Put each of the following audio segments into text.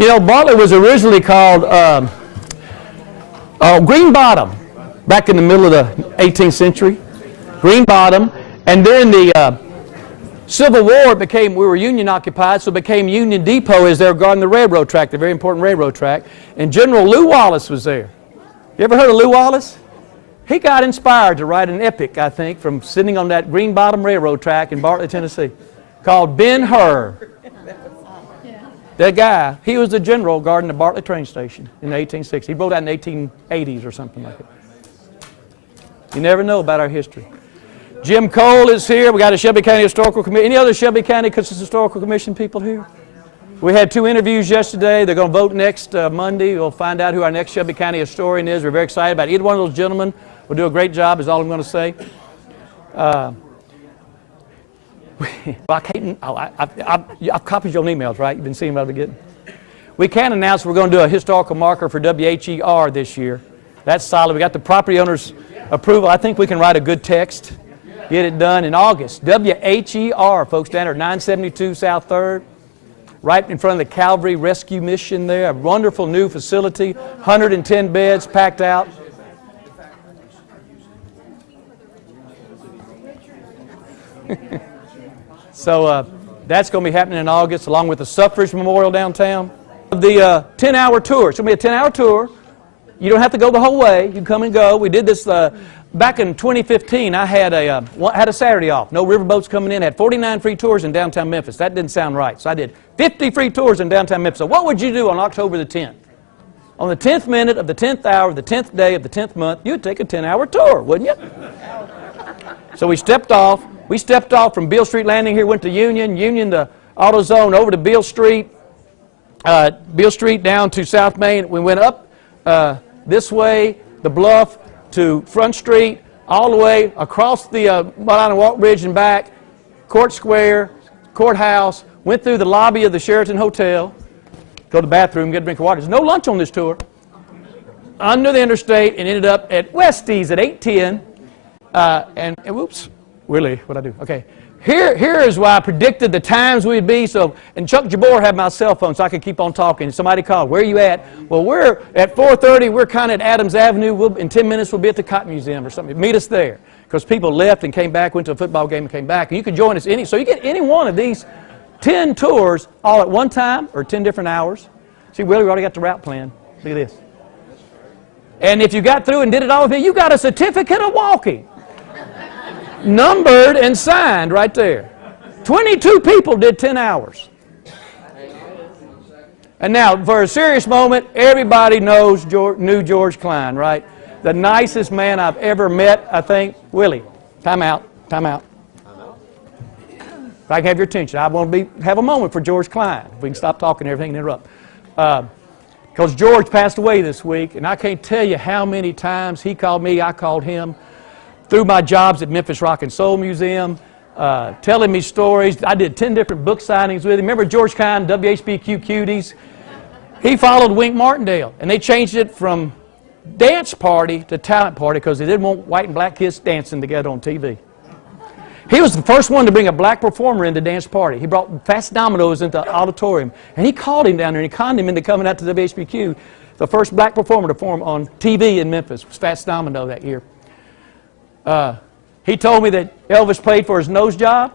You know, Bartlett was originally called Green Bottom back in the middle of the 18th century. Green Bottom. And during the Civil War, we were Union occupied, so it became Union Depot as they were guarding the railroad track, the very important railroad track. And General Lew Wallace was there. You ever heard of Lew Wallace? He got inspired to write an epic, I think, from sitting on that Green Bottom railroad track in Bartlett, Tennessee, called Ben-Hur. That guy, he was the general guarding the Bartlett train station in the 1860s. He wrote that in the 1880s or something like that. You never know about our history. Jim Cole is here. We got a Shelby County Historical Commission. Any other Shelby County Historical Commission people here? We had 2 interviews yesterday. They're going to vote next Monday. We'll find out who our next Shelby County historian is. We're very excited about it. Either one of those gentlemen will do a great job, is all I'm going to say. I've copied your emails, right? You've been seeing what I've been getting. We can announce we're going to do a historical marker for WHER this year. That's solid. We got the property owner's approval. I think we can write a good text, get it done in August. WHER, folks, down there at 972 South 3rd, right in front of the Calvary Rescue Mission there. A wonderful new facility, 110 beds packed out. So that's going to be happening in August, along with the Suffrage Memorial downtown. The 10-hour tour. It's going to be a 10-hour tour. You don't have to go the whole way. You can come and go. We did this back in 2015. I had a Saturday off. No riverboats coming in. I had 49 free tours in downtown Memphis. That didn't sound right. So I did 50 free tours in downtown Memphis. So what would you do on October the 10th? On the 10th minute of the 10th hour of the 10th day of the 10th month, you'd take a 10-hour tour, wouldn't you? So we stepped off. We stepped off from Beale Street Landing here, went to Union, to AutoZone, over to Beale Street down to South Main. We went up this way, the bluff, to Front Street, all the way across the Mount Walk Bridge and back, Court Square, Courthouse, went through the lobby of the Sheraton Hotel, go to the bathroom, get a drink of water. There's no lunch on this tour. Under the interstate, and ended up at Westie's at 810, and whoops. Really? What'd I do? Okay. Here is why I predicted the times we'd be. So, and Chuck Jabor had my cell phone so I could keep on talking. Somebody called. Where are you at? Well, we're at 4:30. We're kind of at Adams Avenue. In 10 minutes, we'll be at the Cotton Museum or something. Meet us there. Because people left and came back, went to a football game and came back. And you can join us so you get any one of these 10 tours all at one time or 10 different hours. See, Willie, we already got the route plan. Look at this. And if you got through and did it all with me, you got a certificate of walking. Numbered and signed right there. 22 people did 10 hours. And now, for a serious moment, everybody knew George Klein, right? The nicest man I've ever met, I think. Willie, time out, time out. If I can have your attention, I want to have a moment for George Klein. If we can stop talking and everything and interrupt. Because George passed away this week, and I can't tell you how many times he called me, I called him. Through my jobs at Memphis Rock and Soul Museum, telling me stories. I did 10 different book signings with him. Remember George Klein, WHBQ Cuties? He followed Wink Martindale, and they changed it from dance party to talent party because they didn't want white and black kids dancing together on TV. He was the first one to bring a black performer into dance party. He brought Fats Dominoes into the auditorium, and he called him down there, and he conned him into coming out to WHBQ. The first black performer to perform on TV in Memphis was Fats Domino that year. He told me that Elvis paid for his nose job.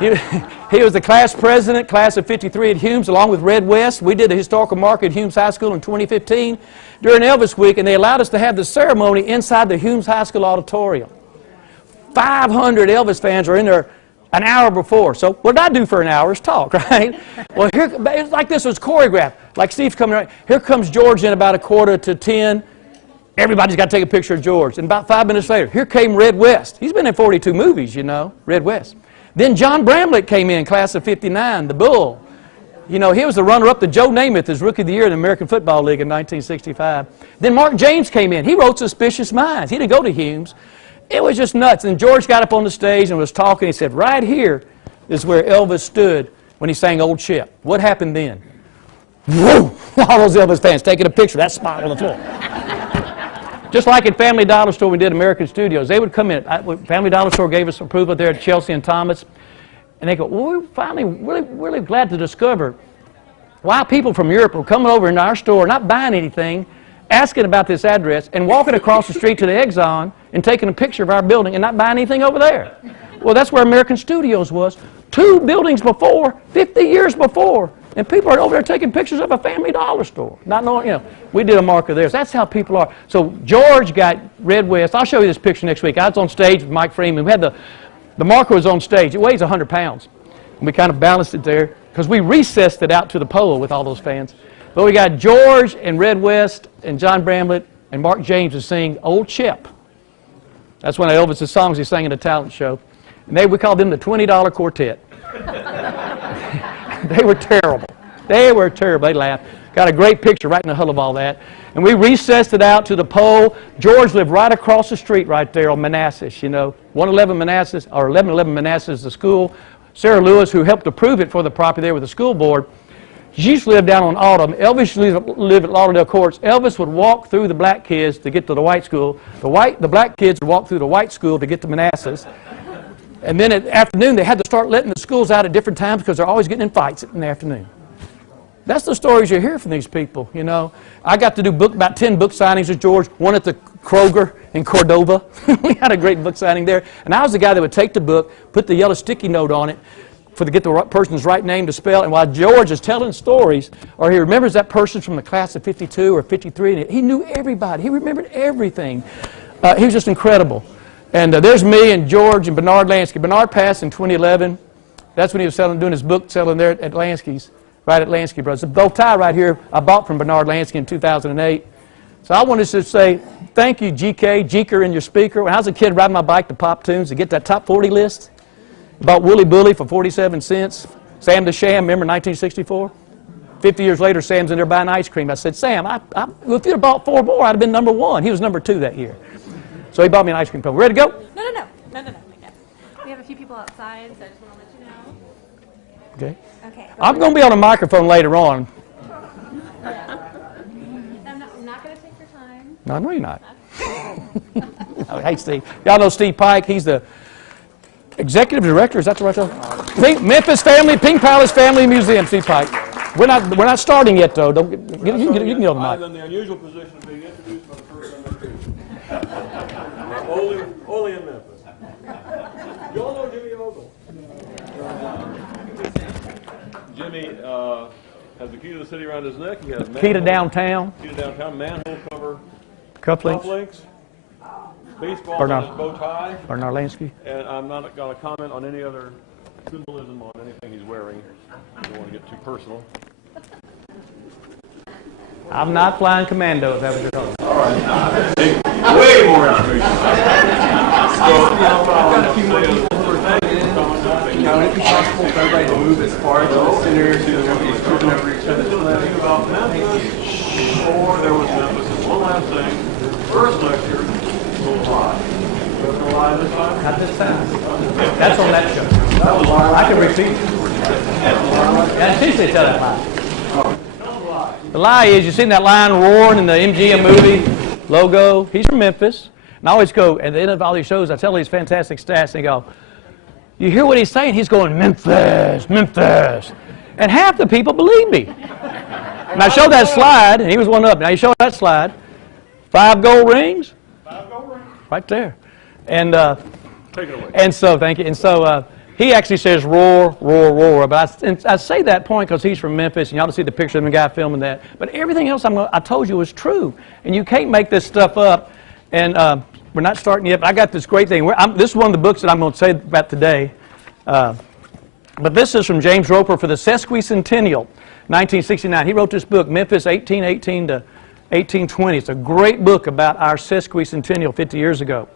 He was the class president, class of 53 at Humes, along with Red West. We did a historical marker at Humes High School in 2015 during Elvis Week, and they allowed us to have the ceremony inside the Humes High School auditorium. 500 Elvis fans were in there an hour before. So what did I do for an hour is talk, right? Well, it's like this was choreographed. Like Steve's coming right. Here comes George in about 9:45. Everybody's got to take a picture of George. And about 5 minutes later, here came Red West. He's been in 42 movies, you know, Red West. Then John Bramlett came in, class of 59, the Bull. You know, he was the runner-up to Joe Namath as Rookie of the Year in the American Football League in 1965. Then Mark James came in. He wrote Suspicious Minds. He didn't go to Humes. It was just nuts. And George got up on the stage and was talking. He said, right here is where Elvis stood when he sang Old Ship. What happened then? Whoa! All those Elvis fans taking a picture of that spot on the floor. Just like at Family Dollar Store, we did American Studios. They would come in. Family Dollar Store gave us approval there at Chelsea and Thomas. And they go, well, we're finally really glad to discover why people from Europe were coming over into our store, not buying anything, asking about this address, and walking across the street to the Exxon and taking a picture of our building and not buying anything over there. Well, that's where American Studios was. 2 buildings before, 50 years before. And people are over there taking pictures of a Family Dollar store. Not knowing, we did a marker there. So that's how people are. So George got Red West. I'll show you this picture next week. I was on stage with Mike Freeman. We had the marker was on stage. It weighs 100 pounds. And we kind of balanced it there because we recessed it out to the pole with all those fans. But we got George and Red West and John Bramlett and Mark James to sing Old Chip. That's one of Elvis's songs he sang in a talent show. And we called them the $20 Quartet. They were terrible. They were terrible. They laughed. Got a great picture right in the huddle of all that. And we recessed it out to the pole. George lived right across the street right there on Manassas, 111 Manassas, or 1111 Manassas, the school. Sarah Lewis, who helped approve it for the property there with the school board, she used to live down on Autumn. Elvis used to live at Lauderdale Courts. Elvis would walk through the black kids to get to the white school. The black kids would walk through the white school to get to Manassas. And then at the afternoon, they had to start letting the schools out at different times because they're always getting in fights in the afternoon. That's the stories you hear from these people, I got to do about 10 book signings with George, one at the Kroger in Cordova. We had a great book signing there. And I was the guy that would take the book, put the yellow sticky note on it to get the person's right name to spell. And while George is telling stories, or he remembers that person from the class of 52 or 53, and he knew everybody. He remembered everything. He was just incredible. And there's me and George and Bernard Lansky. Bernard passed in 2011. That's when he was doing his book selling there at Lansky's, right at Lansky Brothers. The bow tie right here I bought from Bernard Lansky in 2008. So I wanted to say thank you, GK, Jeker, and your speaker. When I was a kid riding my bike to Pop Tunes to get that top 40 list, bought Willy Bully for 47 cents. Sam the Sham, remember 1964? 50 years later, Sam's in there buying ice cream. I said, Sam, if you'd have bought 4 more, I'd have been number 1. He was number 2 that year. So he bought me an ice cream cone. Ready to go? No. We have a few people outside, so I just want to let you know. Okay. Okay. I'm going to be on a microphone later on. I'm not going to take your time. No, I know you're not. Hey, Steve. Y'all know Steve Pike. He's the executive director. Is that the right term? Memphis Family, Pink Palace Family Museum, Steve Pike. We're not starting yet, though. You can get on the mic. I'm in the unusual position of being introduced by the first time. Only in Memphis. You all know Jimmy Ogle. Jimmy has the key to the city around his neck. He has Key to downtown. Key to downtown, manhole cover, Cufflinks. baseball on his bow tie. Bernard Lansky. And I'm not going to comment on any other symbolism on anything he's wearing. I don't want to get too personal. I'm not flying commando, if that was your thought. All right. Way more information. I've got a few more people who are would it be possible for everybody to move as far as the center so that everybody's tripping over each other's flag? About Memphis, before there was Memphis, and one last thing. First lecture, go live. Go live this time? Not this time. That's on that show. That was live. I can repeat it. Yeah, seriously, tell that lie. The lie is, you seen that lion roaring in the MGM movie logo? He's from Memphis. And I always go, at the end of all these shows, I tell these fantastic stats, and they go, you hear what he's saying? He's going, Memphis, Memphis. And half the people believe me. And I showed that slide, and he was one up. Now, you show that slide. 5 gold rings. 5 gold rings. Right there. And, take it away. And so, thank you. And so, he actually says roar, roar, roar. But I say that point because he's from Memphis, and y'all see the picture of the guy filming that. But everything else I told you was true. And you can't make this stuff up. And we're not starting yet, but I got this great thing. This is one of the books that I'm going to say about today. But this is from James Roper for the Sesquicentennial, 1969. He wrote this book, Memphis 1818 to 1820. It's a great book about our sesquicentennial 50 years ago.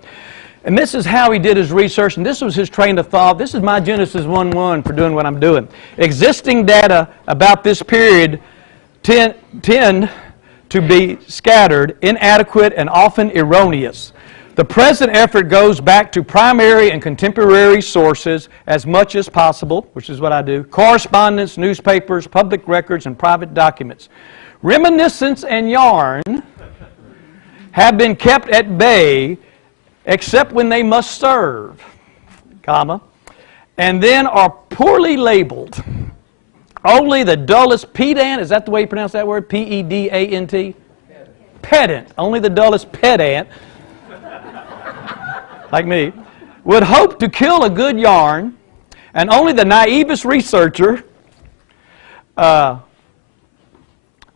And this is how he did his research, and this was his train of thought. This is my Genesis 1:1 for doing what I'm doing. Existing data about this period tend to be scattered, inadequate, and often erroneous. The present effort goes back to primary and contemporary sources as much as possible, which is what I do, correspondence, newspapers, public records, and private documents. Reminiscence and yarn have been kept at bay except when they must serve, comma, and then are poorly labeled. Only the dullest pedant, is that the way you pronounce that word? P-E-D-A-N-T? Pedant. Only the dullest pedant, like me, would hope to kill a good yarn, and only the naivest researcher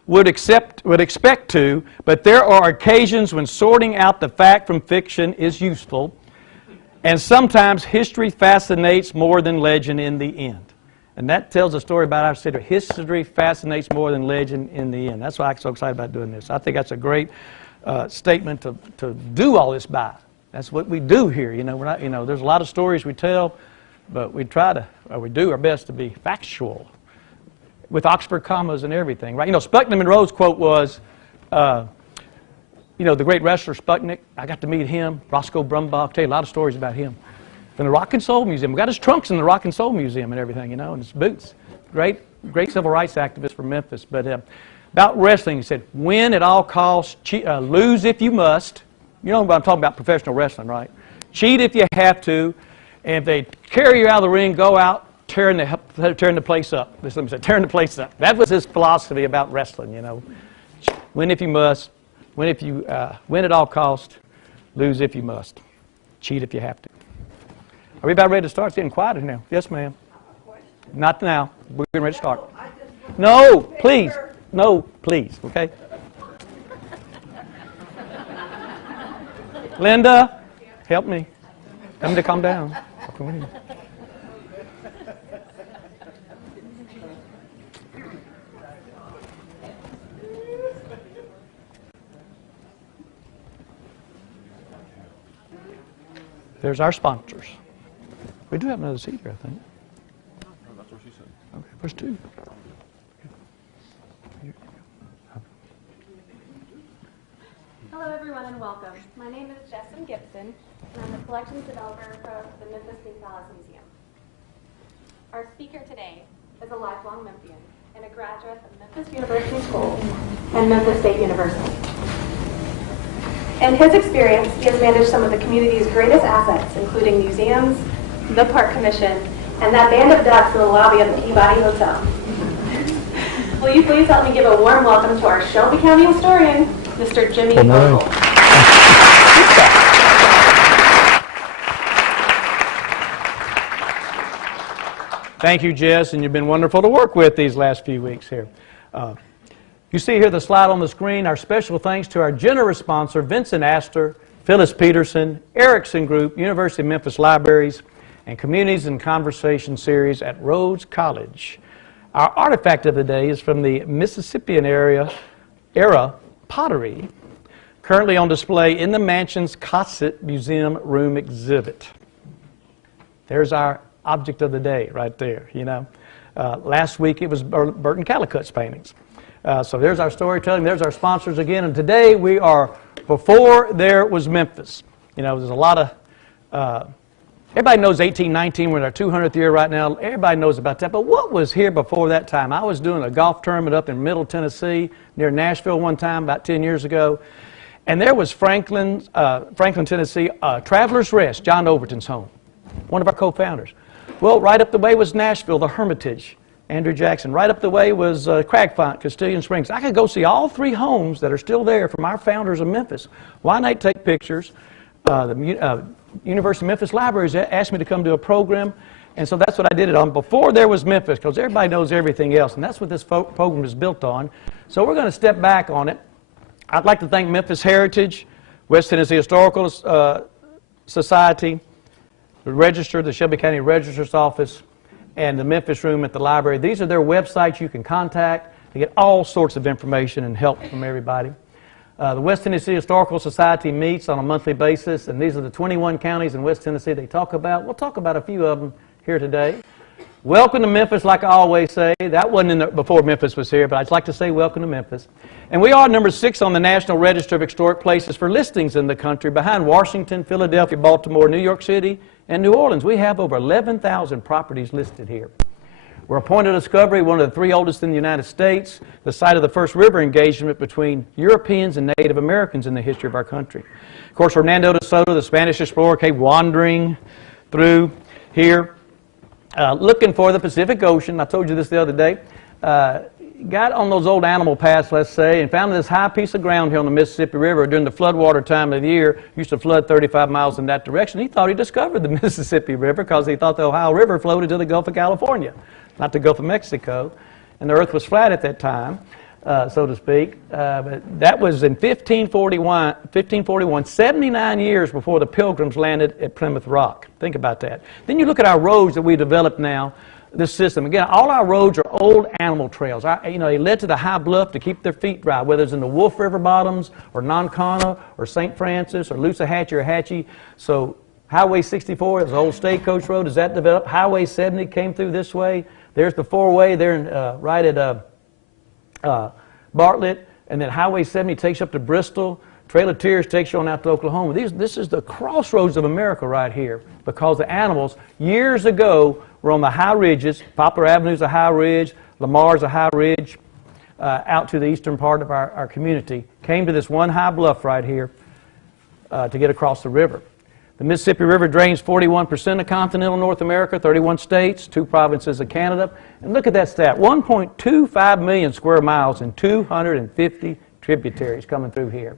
would expect to, but there are occasions when sorting out the fact from fiction is useful, and sometimes history fascinates more than legend in the end. And that tells a story about our city. History fascinates more than legend in the end. That's why I'm so excited about doing this. I think that's a great statement to do all this by. That's what we do here. You know, we're not, you know, there's a lot of stories we tell, but we try to, or we do our best to be factual, with Oxford commas and everything, right? You know, Sputnik Monroe's quote was, you know, the great wrestler Sputnik. I got to meet him. Roscoe Brumbaugh. I'll tell you a lot of stories about him. From the Rock and Soul Museum. We got his trunks in the Rock and Soul Museum and everything, you know, and his boots. Great civil rights activist from Memphis. But about wrestling, he said, win at all costs, lose if you must. You know what I'm talking about, professional wrestling, right? Cheat if you have to. And if they carry you out of the ring, go out tearing the place up. This is tearing the place up. That was his philosophy about wrestling, you know. Win if you must. Win at all costs. Lose if you must. Cheat if you have to. Are we about ready to start? It's getting quieter now. Yes, ma'am. Not now. We're getting ready to start. No, please. No, please. Okay? Linda, help me. Tell me to calm down. There's our sponsors. We do have another seat here, I think. That's what she said. Okay, there's two. Hello, everyone, and welcome. My name is Jessamine Gibson, and I'm the collections developer for the Memphis Palace Museum. Our speaker today is a lifelong Memphian and a graduate of Memphis University School and Memphis State University. In his experience, he has managed some of the community's greatest assets, including museums, the Park Commission, and that band of ducks in the lobby of the Peabody Hotel. Will you please help me give a warm welcome to our Shelby County historian, Mr. Jimmy Ogle. Thank you, Jess, and you've been wonderful to work with these last few weeks here. You see here the slide on the screen, our special thanks to our generous sponsor, Vincent Astor, Phyllis Peterson, Erickson Group, University of Memphis Libraries, and Communities in Conversation series at Rhodes College. Our artifact of the day is from the Mississippian era pottery, currently on display in the mansion's Cosset Museum room exhibit. There's our object of the day right there, you know. Last week it was Burton Callicut's paintings. So there's our storytelling, there's our sponsors again, and today we are before there was Memphis. You know, there's a lot of, everybody knows 1819, we're in our 200th year right now, everybody knows about that, but what was here before that time? I was doing a golf tournament up in Middle Tennessee, near Nashville one time, about 10 years ago, and there was Franklin, Tennessee, Traveler's Rest, John Overton's home, one of our co-founders. Well, right up the way was Nashville, the Hermitage, Andrew Jackson. Right up the way was Cragfont, Castilian Springs. I could go see all three homes that are still there from our founders of Memphis. Why not take pictures? The University of Memphis Libraries asked me to come do a program, and so that's what I did it on before there was Memphis, because everybody knows everything else, and that's what this program is built on. So we're going to step back on it. I'd like to thank Memphis Heritage, West Tennessee Historical Society, the Register, the Shelby County Registrar's Office, and the Memphis Room at the library. These are their websites you can contact to get all sorts of information and help from everybody. The West Tennessee Historical Society meets on a monthly basis, and these are the 21 counties in West Tennessee they talk about. We'll talk about a few of them here today. Welcome to Memphis, like I always say. That wasn't before Memphis was here, but I'd like to say welcome to Memphis. And we are number 6 on the National Register of Historic Places for listings in the country, behind Washington, Philadelphia, Baltimore, New York City, and New Orleans. We have over 11,000 properties listed here. We're a point of discovery, one of the 3 oldest in the United States, the site of the first river engagement between Europeans and Native Americans in the history of our country. Of course, Hernando de Soto, the Spanish explorer, came wandering through here, looking for the Pacific Ocean. I told you this the other day. got on those old animal paths, let's say, and found this high piece of ground here on the Mississippi River during the floodwater time of the year. Used to flood 35 miles in that direction. He thought he discovered the Mississippi River because he thought the Ohio River flowed into the Gulf of California, not the Gulf of Mexico. And the earth was flat at that time, so to speak. But that was in 1541, 79 years before the Pilgrims landed at Plymouth Rock. Think about that. Then you look at our roads that we developed now, this system. Again, all our roads are old animal trails. They led to the high bluff to keep their feet dry, whether it's in the Wolf River bottoms or Nonconnah or St. Francis or Loosahatchee or Hatchie. So Highway 64 is the old stagecoach road. As that developed, Highway 70 came through this way. There's the four-way there right at Bartlett. And then Highway 70 takes you up to Bristol. Trail of Tears takes you on out to Oklahoma. This is the crossroads of America right here, because the animals years ago were on the high ridges. Poplar Avenue's a high ridge, Lamar's a high ridge, out to the eastern part of our community. Came to this one high bluff right here to get across the river. The Mississippi River drains 41% of continental North America, 31 states, 2 provinces of Canada. And look at that stat, 1.25 million square miles and 250 tributaries coming through here.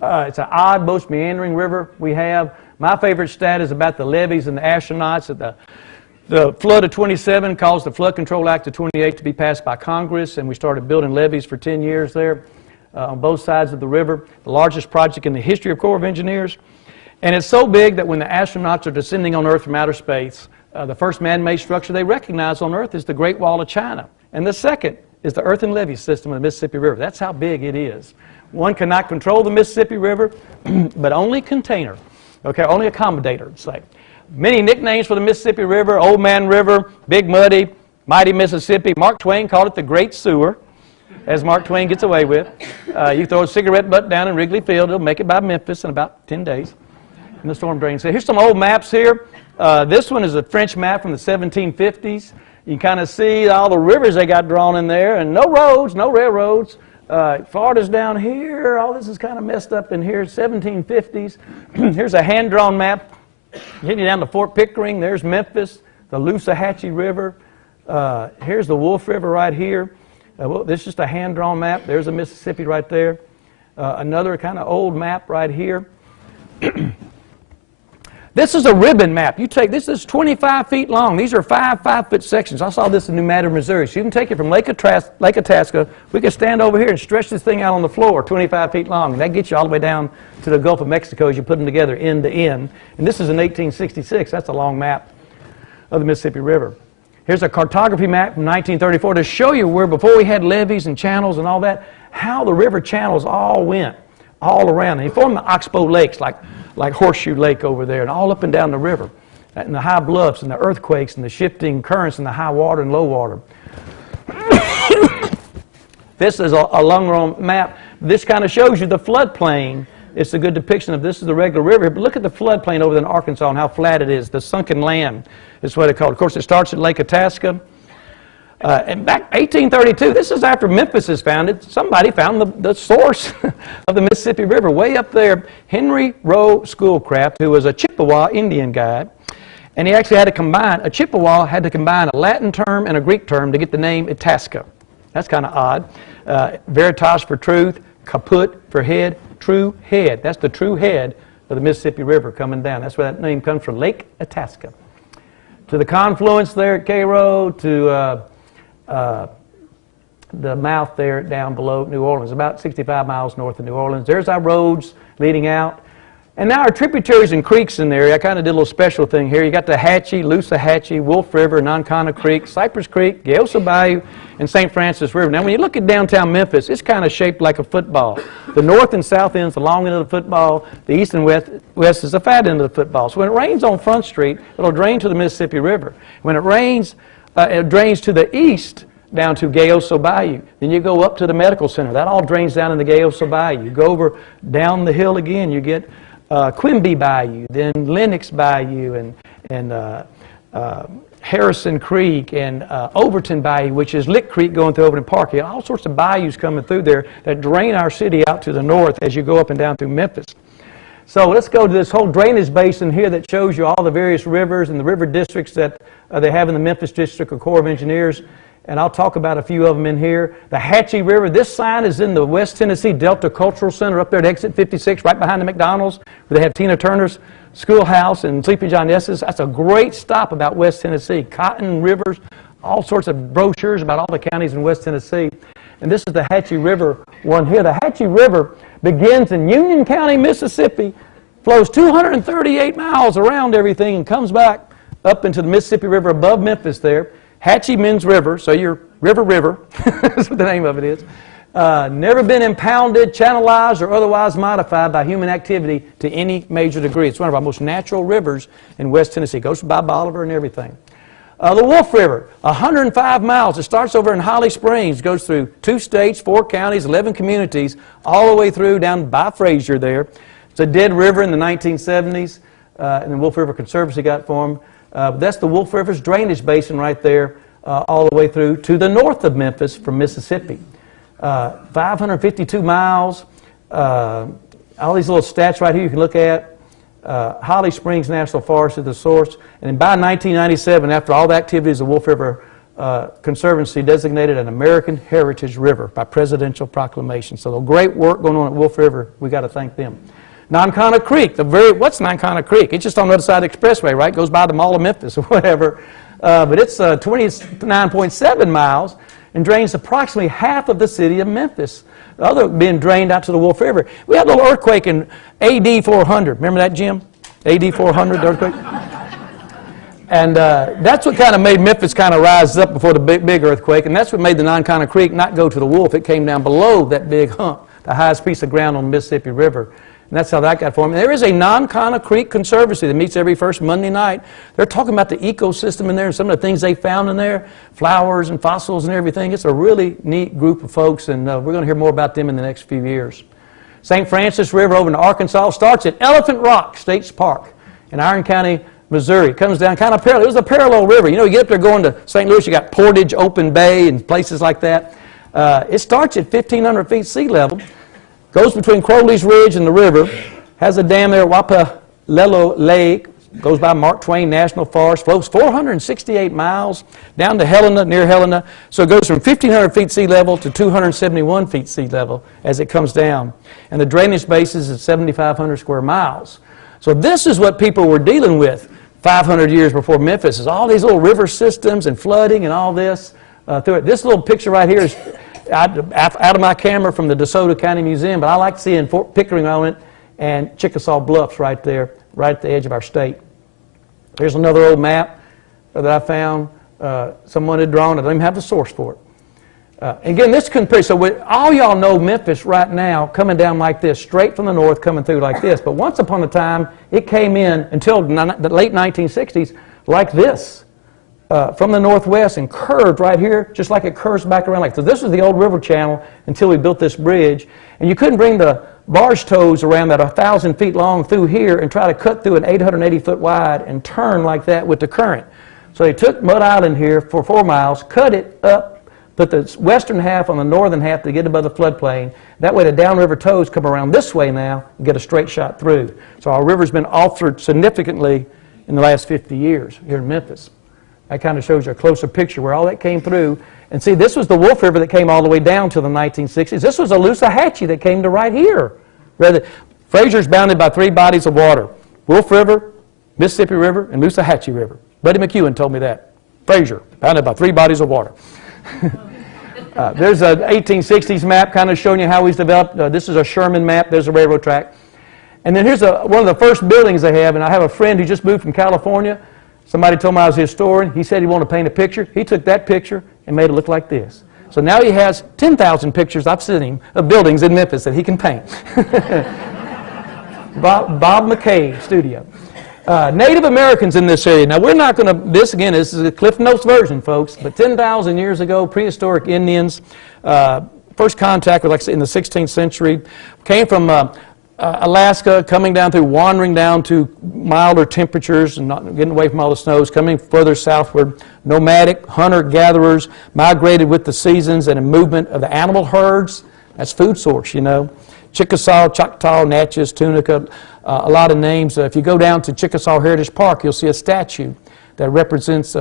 It's an odd, most meandering river we have. My favorite stat is about the levees and the astronauts. The flood of 27 caused the Flood Control Act of 28 to be passed by Congress, and we started building levees for 10 years there on both sides of the river, the largest project in the history of Corps of Engineers. And it's so big that when the astronauts are descending on Earth from outer space, the first man-made structure they recognize on Earth is the Great Wall of China. And the second is the earthen levee system of the Mississippi River. That's how big it is. One cannot control the Mississippi River, but only container, okay, only accommodator, say. Many nicknames for the Mississippi River: Old Man River, Big Muddy, Mighty Mississippi. Mark Twain called it the Great Sewer, as Mark Twain gets away with. You throw a cigarette butt down in Wrigley Field, it'll make it by Memphis in about 10 days. And the storm drains. So here's some old maps here. This one is a French map from the 1750s. You can kind of see all the rivers they got drawn in there, and no roads, no railroads. Florida's down here. All this is kind of messed up in here. 1750s. Here's a hand-drawn map. Getting down to Fort Pickering. There's Memphis, the Loosahatchee River. Here's the Wolf River right here. This is just a hand-drawn map. There's the Mississippi right there. Another kind of old map right here. This is a ribbon map. This is 25 feet long. These are 5-foot sections. I saw this in New Madrid, Missouri. So you can take it from Lake Itasca. We can stand over here and stretch this thing out on the floor, 25 feet long. And that gets you all the way down to the Gulf of Mexico as you put them together end to end. And this is in 1866. That's a long map of the Mississippi River. Here's a cartography map from 1934 to show you where, before we had levees and channels and all that, how the river channels all went all around. And they formed the Oxbow Lakes, like Horseshoe Lake over there, and all up and down the river, and the high bluffs and the earthquakes and the shifting currents and the high water and low water. This is a long-run map. This kind of shows you the floodplain. It's a good depiction of this is the regular river, but look at the floodplain over there in Arkansas and how flat it is. The sunken land is what it's called. Of course, it starts at Lake Itasca. And back 1832, this is after Memphis is founded, somebody found the source of the Mississippi River way up there. Henry Rowe Schoolcraft, who was a Chippewa Indian guide, and he actually had to combine, a Chippewa had to combine a Latin term and a Greek term to get the name Itasca. That's kind of odd. Veritas for truth, caput for head, true head. That's the true head of the Mississippi River coming down. That's where that name comes from, Lake Itasca. To the confluence there at Cairo, to the mouth there down below New Orleans, about 65 miles north of New Orleans. There's our roads leading out. And now our tributaries and creeks in there. I kind of did a little special thing here. You got the Hatchie, Loosahatchee, Wolf River, Nonconnah Creek, Cypress Creek, Gayosa Bayou, and St. Francis River. Now when you look at downtown Memphis, it's kind of shaped like a football. The north and south ends the long end of the football. The east and west is the fat end of the football. So when it rains on Front Street, it'll drain to the Mississippi River. When it rains, it drains to the east down to Gayosa Bayou. Then you go up to the medical center. That all drains down in the Gayosa Bayou. You go over down the hill again, you get Quimby Bayou, then Lennox Bayou, and Harrison Creek, and Overton Bayou, which is Lick Creek going through Overton Park. You have all sorts of bayous coming through there that drain our city out to the north as you go up and down through Memphis. So let's go to this whole drainage basin here that shows you all the various rivers and the river districts that they have in the Memphis District of Corps of Engineers. and I'll talk about a few of them in here. The Hatchie River, this sign is in the West Tennessee Delta Cultural Center up there at exit 56, right behind the McDonald's, where they have Tina Turner's schoolhouse and Sleepy John S's. That's a great stop about West Tennessee. Cotton, rivers, all sorts of brochures about all the counties in West Tennessee. And this is the Hatchie River one here. The Hatchie River begins in Union County, Mississippi, flows 238 miles around everything and comes back up into the Mississippi River above Memphis there. Hatchie means river, so your river, that's what the name of it is. Never been impounded, channelized, or otherwise modified by human activity to any major degree. It's one of our most natural rivers in West Tennessee. It goes by Bolivar and everything. The Wolf River, 105 miles. It starts over in Holly Springs, goes through 2 states, 4 counties, 11 communities, all the way through down by Frazier there. It's a dead river in the 1970s, and the Wolf River Conservancy got formed. That's the Wolf River's drainage basin right there, all the way through to the north of Memphis from Mississippi. 552 miles. All these little stats right here you can look at. Holly Springs National Forest is the source. And then by 1997, after all the activities, the Wolf River Conservancy designated an American Heritage River by presidential proclamation. So the great work going on at Wolf River, we got to thank them. Nonconnah Creek, what's Nonconnah Creek? It's just on the other side of the expressway, right? Goes by the Mall of Memphis or whatever. But it's 29.7 miles and drains approximately half of the city of Memphis. The other being drained out to the Wolf River. We had a little earthquake in AD 400. Remember that, Jim? AD 400, the earthquake? And that's what kind of made Memphis kind of rise up before the big earthquake. And that's what made the Nonconnah Creek not go to the Wolf. It came down below that big hump, the highest piece of ground on the Mississippi River. And that's how that got formed. And there is a Nonconnah Creek Conservancy that meets every first Monday night. They're talking about the ecosystem in there and some of the things they found in there, flowers and fossils and everything. It's a really neat group of folks, and we're going to hear more about them in the next few years. St. Francis River over in Arkansas starts at Elephant Rock State Park in Iron County, Missouri. It comes down kind of parallel. It was a parallel river. You know, you get up there going to St. Louis, you got Portage, Open Bay, and places like that. It starts at 1,500 feet sea level. Goes between Crowley's Ridge and the river, has a dam there at Wapalelo Lake, goes by Mark Twain National Forest, flows 468 miles down to Helena, near Helena. So it goes from 1,500 feet sea level to 271 feet sea level as it comes down. And the drainage basis is 7,500 square miles. So this is what people were dealing with 500 years before Memphis, is all these little river systems and flooding and all this through it. This little picture right here is out of my camera from the DeSoto County Museum, but I like seeing Fort Pickering on it and Chickasaw Bluffs right there, right at the edge of our state. Here's another old map that I found. Someone had drawn. I don't even have the source for it. Again, this compares. So all y'all know Memphis right now coming down like this, straight from the north, coming through like this. But once upon a time, it came in until the late 1960s like this. From the northwest and curved right here, just like it curves back around like this. So this was the old river channel until we built this bridge. And you couldn't bring the barge tows around that 1,000 feet long through here and try to cut through an 880 foot wide and turn like that with the current. So they took Mud Island here for 4 miles, cut it up, put the western half on the northern half to get above the floodplain. That way the downriver tows come around this way now and get a straight shot through. So our river's been altered significantly in the last 50 years here in Memphis. That kind of shows you a closer picture where all that came through. And see, this was the Wolf River that came all the way down to the 1960s. This was a Loosahachie that came to right here. Frazier's bounded by 3 bodies of water: Wolf River, Mississippi River, and Loosahachie River. Buddy McEwen told me that. Frazier, bounded by 3 bodies of water. There's an 1860s map kind of showing you how he's developed. This is a Sherman map. There's a railroad track. And then here's one of the first buildings they have. And I have a friend who just moved from California. Somebody told me I was a historian. He said he wanted to paint a picture. He took that picture and made it look like this. So now he has 10,000 pictures I've seen him of buildings in Memphis that he can paint. Bob McKay Studio. Native Americans in this area. Now we're not going to, this again, this is a Cliff Notes version, folks, but 10,000 years ago, prehistoric Indians, first contact with, like I said, in the 16th century, came from Alaska, coming down through, wandering down to milder temperatures and not getting away from all the snows, coming further southward. Nomadic, hunter-gatherers, migrated with the seasons and a movement of the animal herds. That's food source, you know. Chickasaw, Choctaw, Natchez, Tunica, a lot of names. If you go down to Chickasaw Heritage Park, you'll see a statue that represents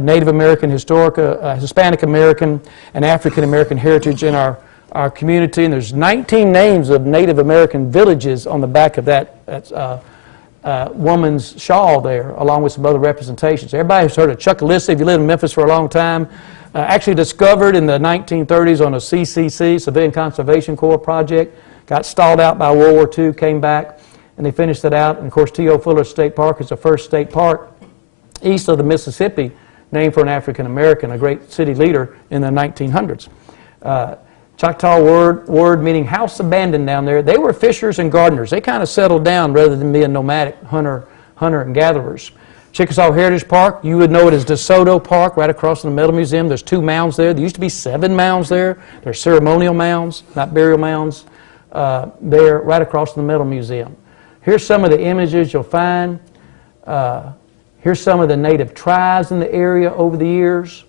Native American, Hispanic American, and African American heritage in our community. And there's 19 names of Native American villages on the back of that woman's shawl there, along with some other representations. Everybody's heard of Chucalissa if you lived in Memphis for a long time. Actually discovered in the 1930s on a CCC, Civilian Conservation Corps project. Got stalled out by World War II, came back, and they finished it out. And of course, T.O. Fuller State Park is the first state park east of the Mississippi, named for an African American, a great city leader in the 1900s. Choctaw word meaning house abandoned down there. They were fishers and gardeners. They kind of settled down rather than being nomadic hunter and gatherers. Chickasaw Heritage Park, you would know it as DeSoto Park, right across from the Metal Museum. There's 2 mounds there. There used to be 7 mounds there. They're ceremonial mounds, not burial mounds. There, right across from the Metal Museum. Here's some of the images you'll find. Here's some of the native tribes in the area over the years.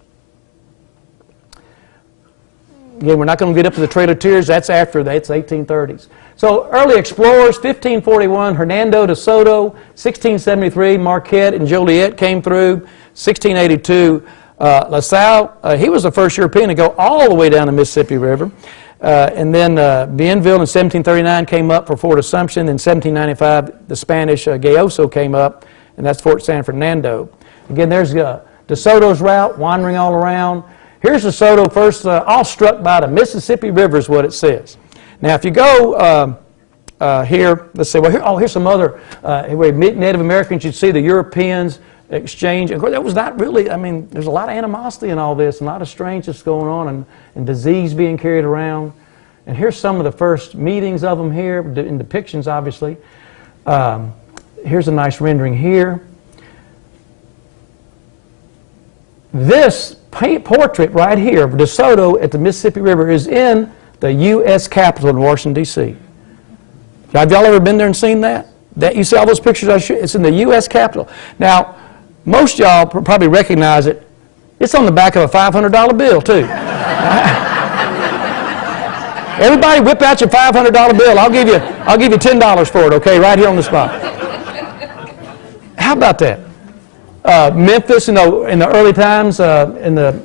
Again, we're not going to get up to the Trail of Tears. That's after that. It's 1830s. So early explorers, 1541, Hernando de Soto. 1673, Marquette and Joliet came through. 1682, La Salle, he was the first European to go all the way down the Mississippi River. And then Bienville in 1739 came up for Fort Assumption. In 1795, the Spanish Gayoso came up, and that's Fort San Fernando. Again, there's DeSoto's route, wandering all around. Here's DeSoto first, all struck by the Mississippi River is what it says. Now, if you go here, let's say, well, here's some other, where Native Americans, you'd see the Europeans exchange. Of course, that was not really, I mean, there's a lot of animosity in all this, and a lot of strangeness going on, and disease being carried around. And here's some of the first meetings of them here, in depictions, obviously. Here's a nice rendering here. This portrait right here of DeSoto at the Mississippi River is in the U.S. Capitol in Washington, D.C. Have y'all ever been there and seen that? You see all those pictures? It's in the U.S. Capitol. Now, most of y'all probably recognize it. It's on the back of a $500 bill, too. Everybody whip out your $500 bill. I'll give you $10 for it, okay, right here on the spot. How about that? Memphis, in the early times, in the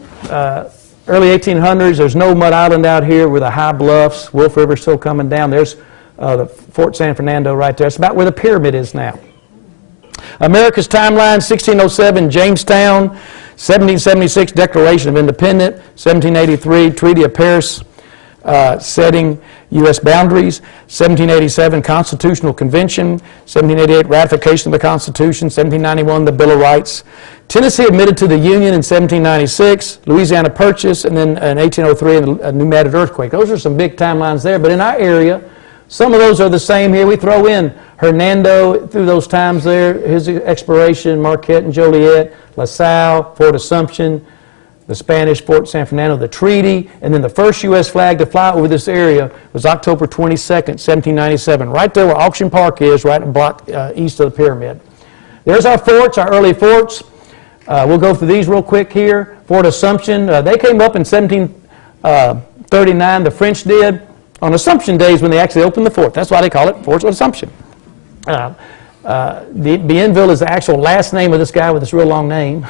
early 1800s, there's no mud island out here with the high bluffs. Wolf River still coming down. There's the Fort San Fernando right there. It's about where the pyramid is now. America's timeline, 1607, Jamestown, 1776, Declaration of Independence, 1783, Treaty of Paris, setting U.S. boundaries, 1787, Constitutional Convention, 1788, ratification of the Constitution, 1791, the Bill of Rights. Tennessee admitted to the Union in 1796, Louisiana Purchase, and then in 1803, a pneumatic earthquake. Those are some big timelines there, but in our area, some of those are the same here. We throw in Hernando through those times there, his exploration, Marquette and Joliet, La Salle, Fort Assumption, the Spanish Fort San Fernando, the treaty, and then the first U.S. flag to fly over this area was October 22nd, 1797, right there where Auction Park is, right a block east of the pyramid. There's our forts, our early forts. We'll go through these real quick here. Fort Assumption, they came up in 1739, the French did, on Assumption Days when they actually opened the fort. That's why they call it Fort Assumption. Bienville is the actual last name of this guy with this real long name.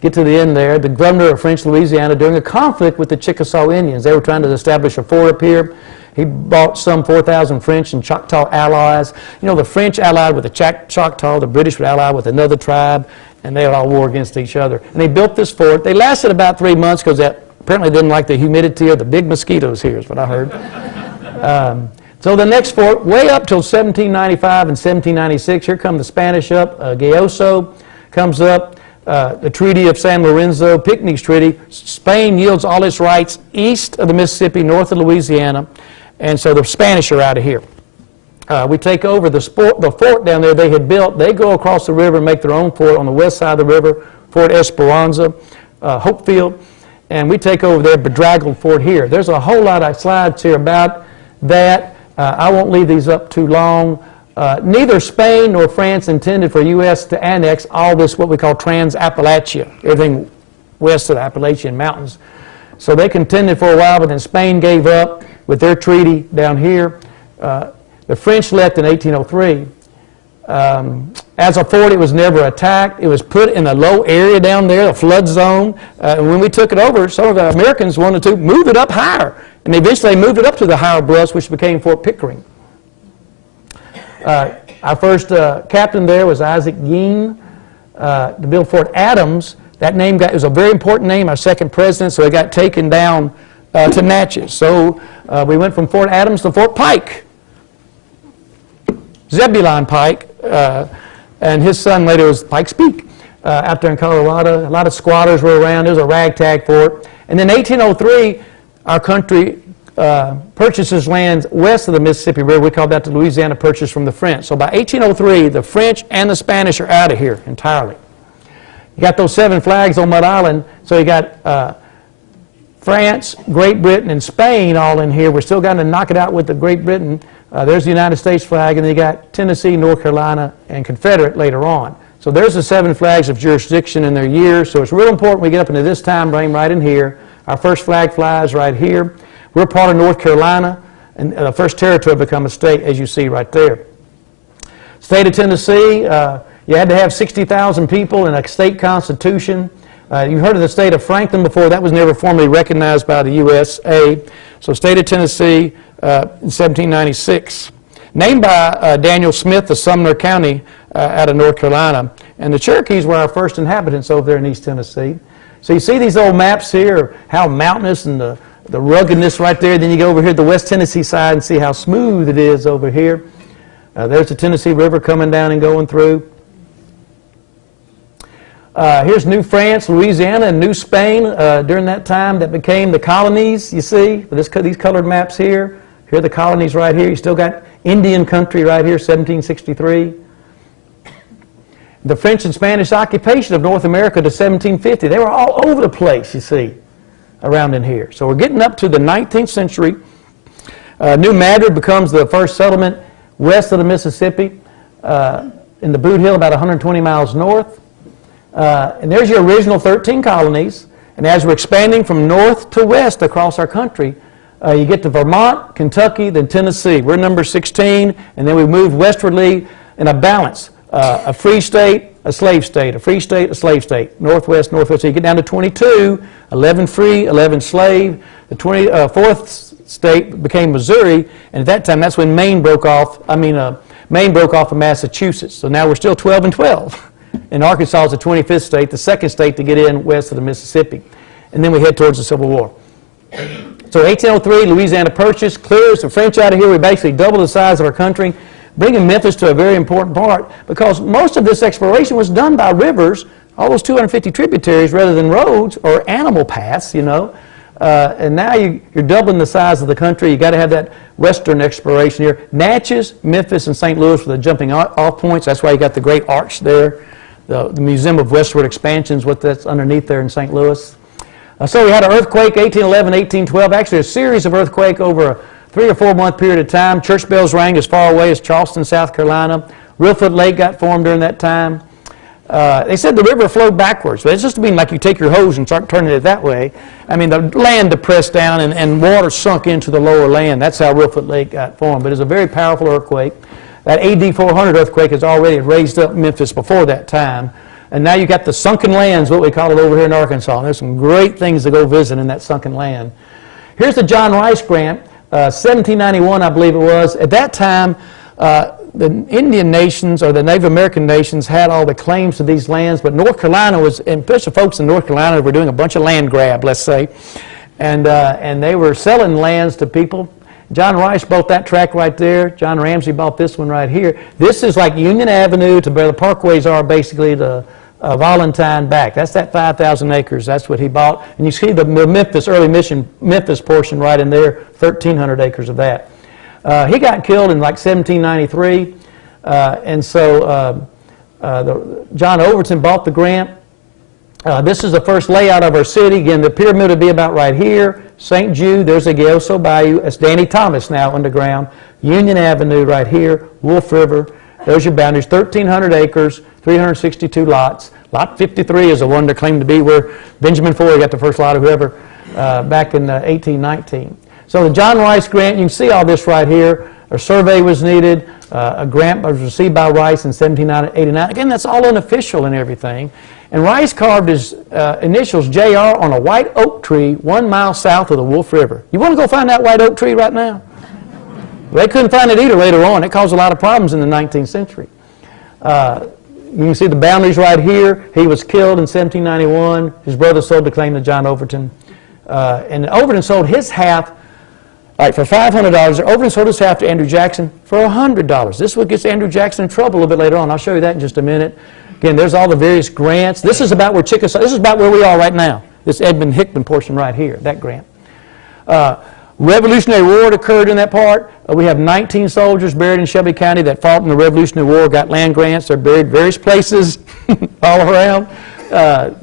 Get to the end there. The governor of French Louisiana during a conflict with the Chickasaw Indians. They were trying to establish a fort up here. He bought some 4,000 French and Choctaw allies. You know, the French allied with the Choctaw, the British would ally with another tribe, and they all war against each other. And they built this fort. They lasted about 3 months because that apparently didn't like the humidity or the big mosquitoes here is what I heard. So the next fort, way up till 1795 and 1796, here come the Spanish up. Gayoso comes up. The Treaty of San Lorenzo, Picnic's Treaty. Spain yields all its rights east of the Mississippi, north of Louisiana, and so the Spanish are out of here. We take over the fort down there they had built. They go across the river and make their own fort on the west side of the river, Fort Esperanza, Hopefield, and we take over their bedraggled fort here. There's a whole lot of slides here about that. I won't leave these up too long. Neither Spain nor France intended for U.S. to annex all this, what we call Trans-Appalachia, everything west of the Appalachian Mountains. So they contended for a while, but then Spain gave up with their treaty down here. The French left in 1803. As a fort, it was never attacked. It was put in a low area down there, a flood zone. And when we took it over, some of the Americans wanted to move it up higher. And eventually they moved it up to the higher bluffs, which became Fort Pickering. Our first captain there was Isaac Yean to build Fort Adams. That name was a very important name, our second president, so it got taken down to Natchez. So we went from Fort Adams to Fort Pike. Zebulon Pike, and his son later was Pike's Peak out there in Colorado. A lot of squatters were around. It was a ragtag fort. And then in 1803, our country purchases lands west of the Mississippi River. We call that the Louisiana Purchase from the French. So by 1803, the French and the Spanish are out of here entirely. You got those 7 flags on Mud Island, so you got France, Great Britain, and Spain all in here. We're still going to knock it out with the Great Britain. There's the United States flag, and then you got Tennessee, North Carolina, and Confederate later on. So there's the 7 flags of jurisdiction in their years. So it's real important we get up into this time frame right in here. Our first flag flies right here. We're part of North Carolina, and the first territory to become a state, as you see right there. State of Tennessee, you had to have 60,000 people in a state constitution. You heard of the state of Franklin before. That was never formally recognized by the USA. So state of Tennessee in 1796. Named by Daniel Smith of Sumner County out of North Carolina. And the Cherokees were our first inhabitants over there in East Tennessee. So you see these old maps here, how mountainous and the ruggedness right there. Then you go over here to the West Tennessee side and see how smooth it is over here. There's the Tennessee River coming down and going through. Here's New France, Louisiana, and New Spain during that time that became the colonies, you see, with these colored maps here. Here are the colonies right here. You still got Indian country right here, 1763. The French and Spanish occupation of North America to 1750. They were all over the place, you see, around in here. So we're getting up to the 19th century. New Madrid becomes the first settlement west of the Mississippi in the Boot Hill, about 120 miles north. And there's your original 13 colonies. And as we're expanding from north to west across our country, you get to Vermont, Kentucky, then Tennessee. We're number 16, and then we move westwardly in a balance. A free state, a slave state, a free state, a slave state, northwest, northwest. So you get down to 22, 11 free, 11 slave. The 24th state became Missouri, and at that time, that's when Maine broke off. Maine broke off of Massachusetts. So now we're still 12 and 12. And Arkansas is the 25th state, the second state to get in west of the Mississippi. And then we head towards the Civil War. So 1803, Louisiana Purchase clears the French out of here. We basically double the size of our country, bringing Memphis to a very important part because most of this exploration was done by rivers, all those 250 tributaries rather than roads or animal paths, you know. And now you're doubling the size of the country. You've got to have that western exploration here. Natchez, Memphis, and St. Louis were the jumping off points. That's why you got the great arch there. The Museum of Westward Expansion is what that's underneath there in St. Louis. So we had an earthquake, 1811, 1812, actually a series of earthquakes over a 3 or 4 month period of time. Church bells rang as far away as Charleston, South Carolina. Reelfoot Lake got formed during that time. They said the river flowed backwards, but it's just mean like you take your hose and start turning it that way. I mean, the land depressed down and water sunk into the lower land. That's how Reelfoot Lake got formed. But it's a very powerful earthquake. That AD 400 earthquake has already raised up Memphis before that time. And now you got the sunken lands, what we call it over here in Arkansas. And there's some great things to go visit in that sunken land. Here's the John Rice Grant, 1791, I believe it was. At that time, the Indian nations or the Native American nations had all the claims to these lands, but North Carolina was, and especially folks in North Carolina were doing a bunch of land grab, let's say, and they were selling lands to people. John Rice bought that tract right there. John Ramsey bought this one right here. This is like Union Avenue to where the parkways are, basically to Valentine back. That's that 5,000 acres. That's what he bought. And you see the Memphis, early Memphis portion right in there, 1,300 acres of that. He got killed in like 1793, and so John Overton bought the grant. This is the first layout of our city. Again, the pyramid would be about right here. St. Jude, there's the Gayoso Bayou. That's Danny Thomas now underground. Union Avenue right here. Wolf River. There's your boundaries. 1,300 acres, 362 lots. Lot 53 is the one that claimed to be where Benjamin Floyd got the first lot or whoever back in 1819. So the John Rice grant, you can see all this right here. A survey was needed. A grant was received by Rice in 1789. Again, that's all unofficial and everything. And Rice carved his initials, J.R., on a white oak tree 1 mile south of the Wolf River. You want to go find that white oak tree right now? They couldn't find it either later on. It caused a lot of problems in the 19th century. You can see the boundaries right here. He was killed in 1791. His brother sold the claim to John Overton. And Overton sold his half for $500. Overton sold his half to Andrew Jackson for $100. This is what gets Andrew Jackson in trouble a little bit later on. I'll show you that in just a minute. Again, there's all the various grants. This is about where Chickasaw, this is about where we are right now. This Edmund Hickman portion right here, that grant. Revolutionary War occurred in that part. We have 19 soldiers buried in Shelby County that fought in the Revolutionary War, got land grants. They're buried various places all around,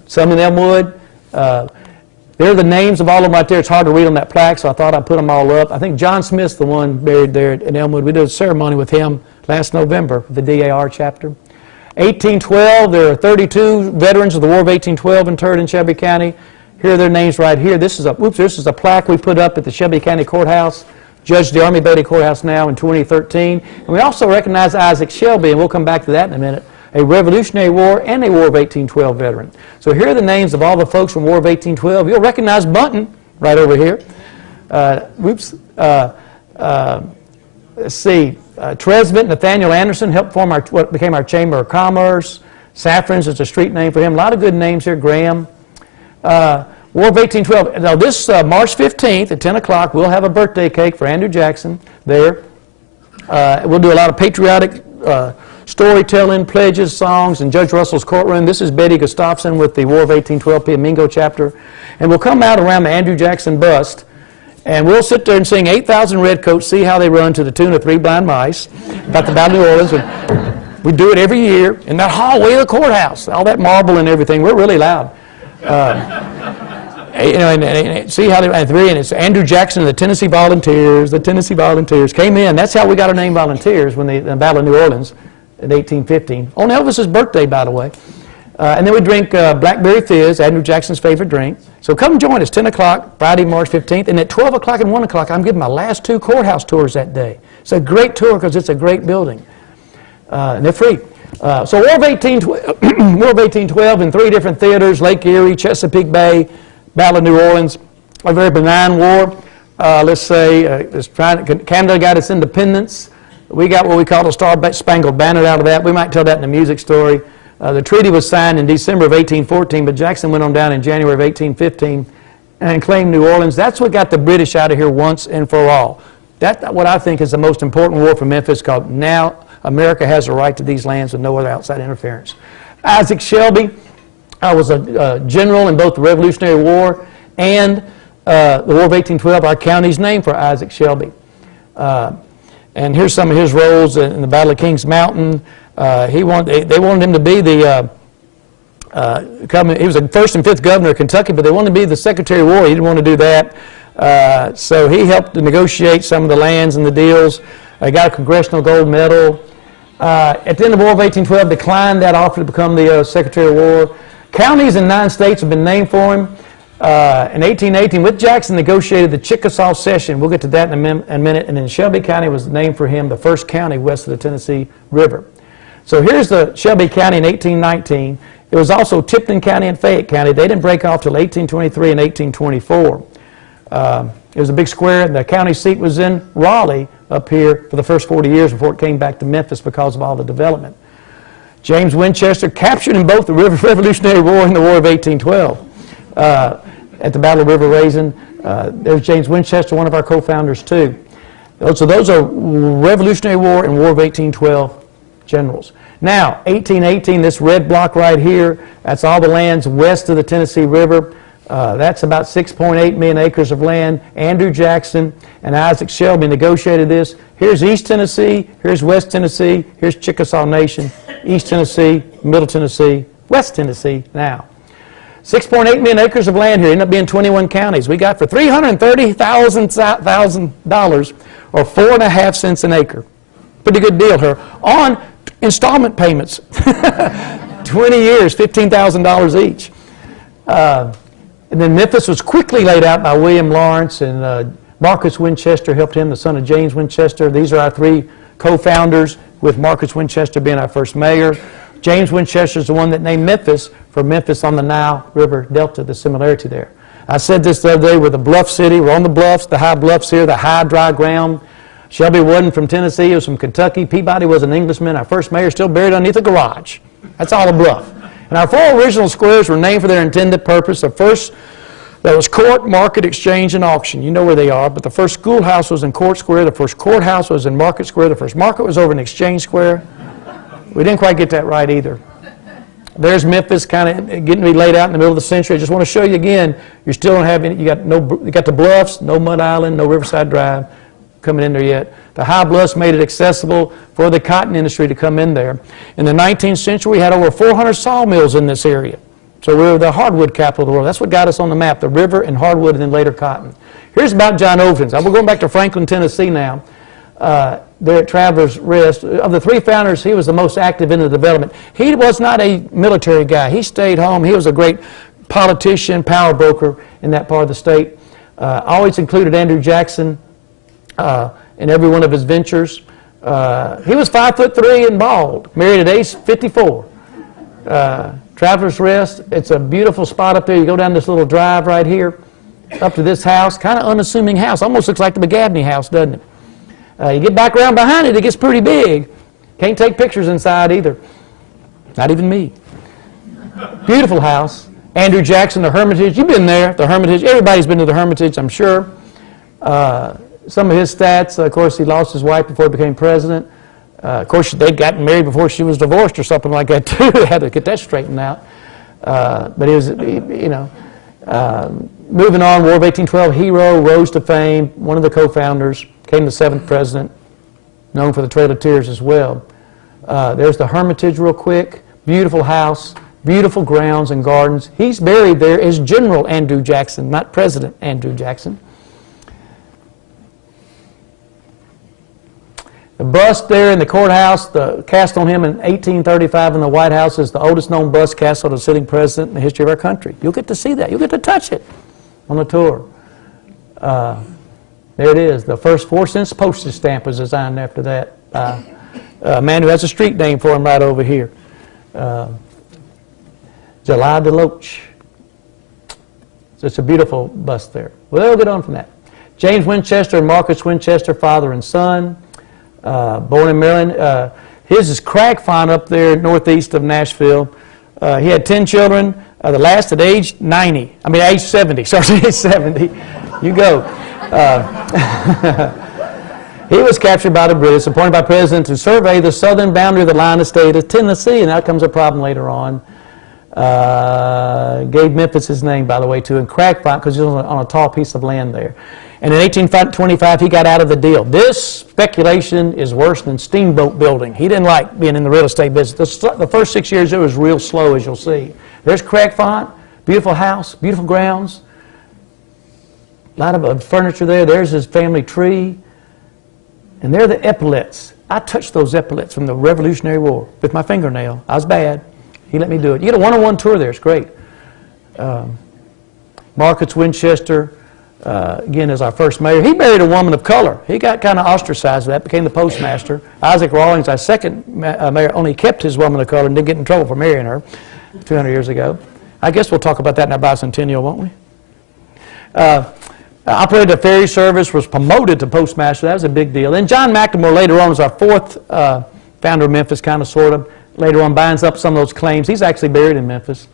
some in Elmwood. There are the names of all of them right there. It's hard to read on that plaque, so I thought I'd put them all up. I think John Smith's the one buried there in Elmwood. We did a ceremony with him last November, the DAR chapter. 1812, there are 32 veterans of the War of 1812 interred in Shelby County. Here are their names right here. This is a plaque we put up at the Shelby County Courthouse, Judge the Army Beatty Courthouse now in 2013. And we also recognize Isaac Shelby, and we'll come back to that in a minute, a Revolutionary War and a War of 1812 veteran. So here are the names of all the folks from War of 1812. You'll recognize Bunton right over here. Let's see. Tresvant, Nathaniel Anderson helped form what became our Chamber of Commerce. Saffrons is a street name for him. A lot of good names here. Graham. War of 1812. Now this March 15th at 10 o'clock, we'll have a birthday cake for Andrew Jackson there. We'll do a lot of patriotic storytelling, pledges, songs, in Judge Russell's courtroom. This is Betty Gustafson with the War of 1812 Piamingo chapter. And we'll come out around the Andrew Jackson bust, and we'll sit there and sing 8,000 Redcoats, See How They Run to the tune of Three Blind Mice about the Battle of New Orleans. We do it every year in that hallway of the courthouse, all that marble and everything. We're really loud. And see how they at 3, and it's Andrew Jackson and the Tennessee Volunteers. The Tennessee Volunteers came in. That's how we got our name Volunteers when the Battle of New Orleans in 1815. On Elvis's birthday, by the way. And then we drink Blackberry Fizz, Andrew Jackson's favorite drink. So come join us, 10 o'clock, Friday, March 15th. And at 12 o'clock and 1 o'clock, I'm giving my last 2 courthouse tours that day. It's a great tour because it's a great building. And they're free. So War of 1812 in 3 different theaters, Lake Erie, Chesapeake Bay, Battle of New Orleans. A very benign war. Let's say Canada got its independence. We got what we call a Star-Spangled Banner out of that. We might tell that in the music story. The treaty was signed in December of 1814, but Jackson went on down in January of 1815 and claimed New Orleans. That's what got the British out of here once and for all. That's what I think is the most important war for Memphis, called now America has a right to these lands with no other outside interference. Isaac Shelby was a general in both the Revolutionary War and the War of 1812. Our county's named for Isaac Shelby. And here's some of his roles in the Battle of Kings Mountain. They wanted him to be the he was the 1st and 5th governor of Kentucky, but they wanted him to be the Secretary of War. He didn't want to do that. So he helped to negotiate some of the lands and the deals. He got a Congressional Gold Medal. At the end of the War of 1812, declined that offer to become the Secretary of War. Counties in 9 states have been named for him. In 1818, with Jackson, negotiated the Chickasaw Cession. We'll get to that in a minute. And then Shelby County was named for him, the first county west of the Tennessee River. So here's the Shelby County in 1819. It was also Tipton County and Fayette County. They didn't break off till 1823 and 1824. It was a big square, and the county seat was in Raleigh up here for the first 40 years before it came back to Memphis because of all the development. James Winchester captured in both the Revolutionary War and the War of 1812 at the Battle of River Raisin. There's James Winchester, one of our co-founders too. So those are Revolutionary War and War of 1812 generals. Now, 1818, this red block right here, that's all the lands west of the Tennessee River. That's about 6.8 million acres of land. Andrew Jackson and Isaac Shelby negotiated this. Here's East Tennessee, here's West Tennessee, here's Chickasaw Nation, East Tennessee, Middle Tennessee, West Tennessee now. 6.8 million acres of land here, ended up being 21 counties. We got for $330,000 or 4.5 cents an acre. Pretty good deal here. On installment payments, 20 years, $15,000 each. And then Memphis was quickly laid out by William Lawrence and Marcus Winchester helped him, the son of James Winchester. These are our three co-founders, with Marcus Winchester being our first mayor. James Winchester is the one that named Memphis for Memphis on the Nile River Delta, the similarity there. I said this the other day, we're the bluff city. We're on the bluffs, the high bluffs here, the high dry ground. Shelby wasn't from Tennessee, he was from Kentucky. Peabody was an Englishman. Our first mayor still buried underneath a garage. That's all a bluff. And our four original squares were named for their intended purpose. The first, that was Court, Market, Exchange, and Auction. You know where they are, but the first schoolhouse was in Court Square. The first courthouse was in Market Square. The first market was over in Exchange Square. We didn't quite get that right either. There's Memphis, kind of getting to be laid out in the middle of the century. I just want to show you again, you still don't have any, you got the bluffs, no Mud Island, no Riverside Drive coming in there yet. The high bluffs made it accessible for the cotton industry to come in there. In the 19th century, we had over 400 sawmills in this area. So we were the hardwood capital of the world. That's what got us on the map, the river and hardwood and then later cotton. Here's about John Ovens. We're going back to Franklin, Tennessee now. There at Travelers Rest. Of the three founders, he was the most active in the development. He was not a military guy. He stayed home. He was a great politician, power broker in that part of the state. Always included Andrew Jackson in every one of his ventures. He was 5'3" and bald, married at age 54. Travelers Rest, it's a beautiful spot up there. You go down this little drive right here, up to this house, kind of unassuming house. Almost looks like the McGabney house, doesn't it? You get back around behind it, it gets pretty big. Can't take pictures inside either. Not even me. Beautiful house. Andrew Jackson, the Hermitage. You've been there, the Hermitage. Everybody's been to the Hermitage, I'm sure. Some of his stats, of course, he lost his wife before he became president. Of course, they'd gotten married before she was divorced or something like that, too. They had to get that straightened out. But he was, you know, moving on, War of 1812 hero, rose to fame, one of the co-founders, became the 7th president, known for the Trail of Tears as well. There's the Hermitage real quick, beautiful house, beautiful grounds and gardens. He's buried there as General Andrew Jackson, not President Andrew Jackson. The bust there in the courthouse, the cast on him in 1835 in the White House, is the oldest known bust cast on a sitting president in the history of our country. You'll get to see that. You'll get to touch it on the tour. There it is. The first 4-cent postage stamp was designed after that. A man who has a street name for him right over here. July DeLoach. So it's a beautiful bust there. Well, we'll get on from that. James Winchester and Marcus Winchester, father and son. Born in Maryland. His is Crag Farm up there northeast of Nashville. He had 10 children. The last at age 70. Sorry, age 70. You go. He was captured by the British, appointed by President to survey the southern boundary of the line of state of Tennessee, and that comes a problem later on. Gave Memphis his name, by the way, too, and Crag Farm because he was on a tall piece of land there. And in 1825, he got out of the deal. This speculation is worse than steamboat building. He didn't like being in the real estate business. The first 6 years, it was real slow, as you'll see. There's Craig Font, beautiful house, beautiful grounds, a lot of furniture there. There's his family tree. And there are the epaulets. I touched those epaulets from the Revolutionary War with my fingernail. I was bad. He let me do it. You get a one-on-one tour there. It's great. Marcus Winchester, again, is our first mayor. He married a woman of color. He got kind of ostracized that, became the postmaster. Isaac Rawlings, our second mayor, only kept his woman of color and didn't get in trouble for marrying her 200 years ago. I guess we'll talk about that in our bicentennial, won't we? Operated a ferry service, was promoted to postmaster. That was a big deal. And John McLemore later on was our fourth founder of Memphis, kind of, sort of. Later on binds up some of those claims. He's actually buried in Memphis.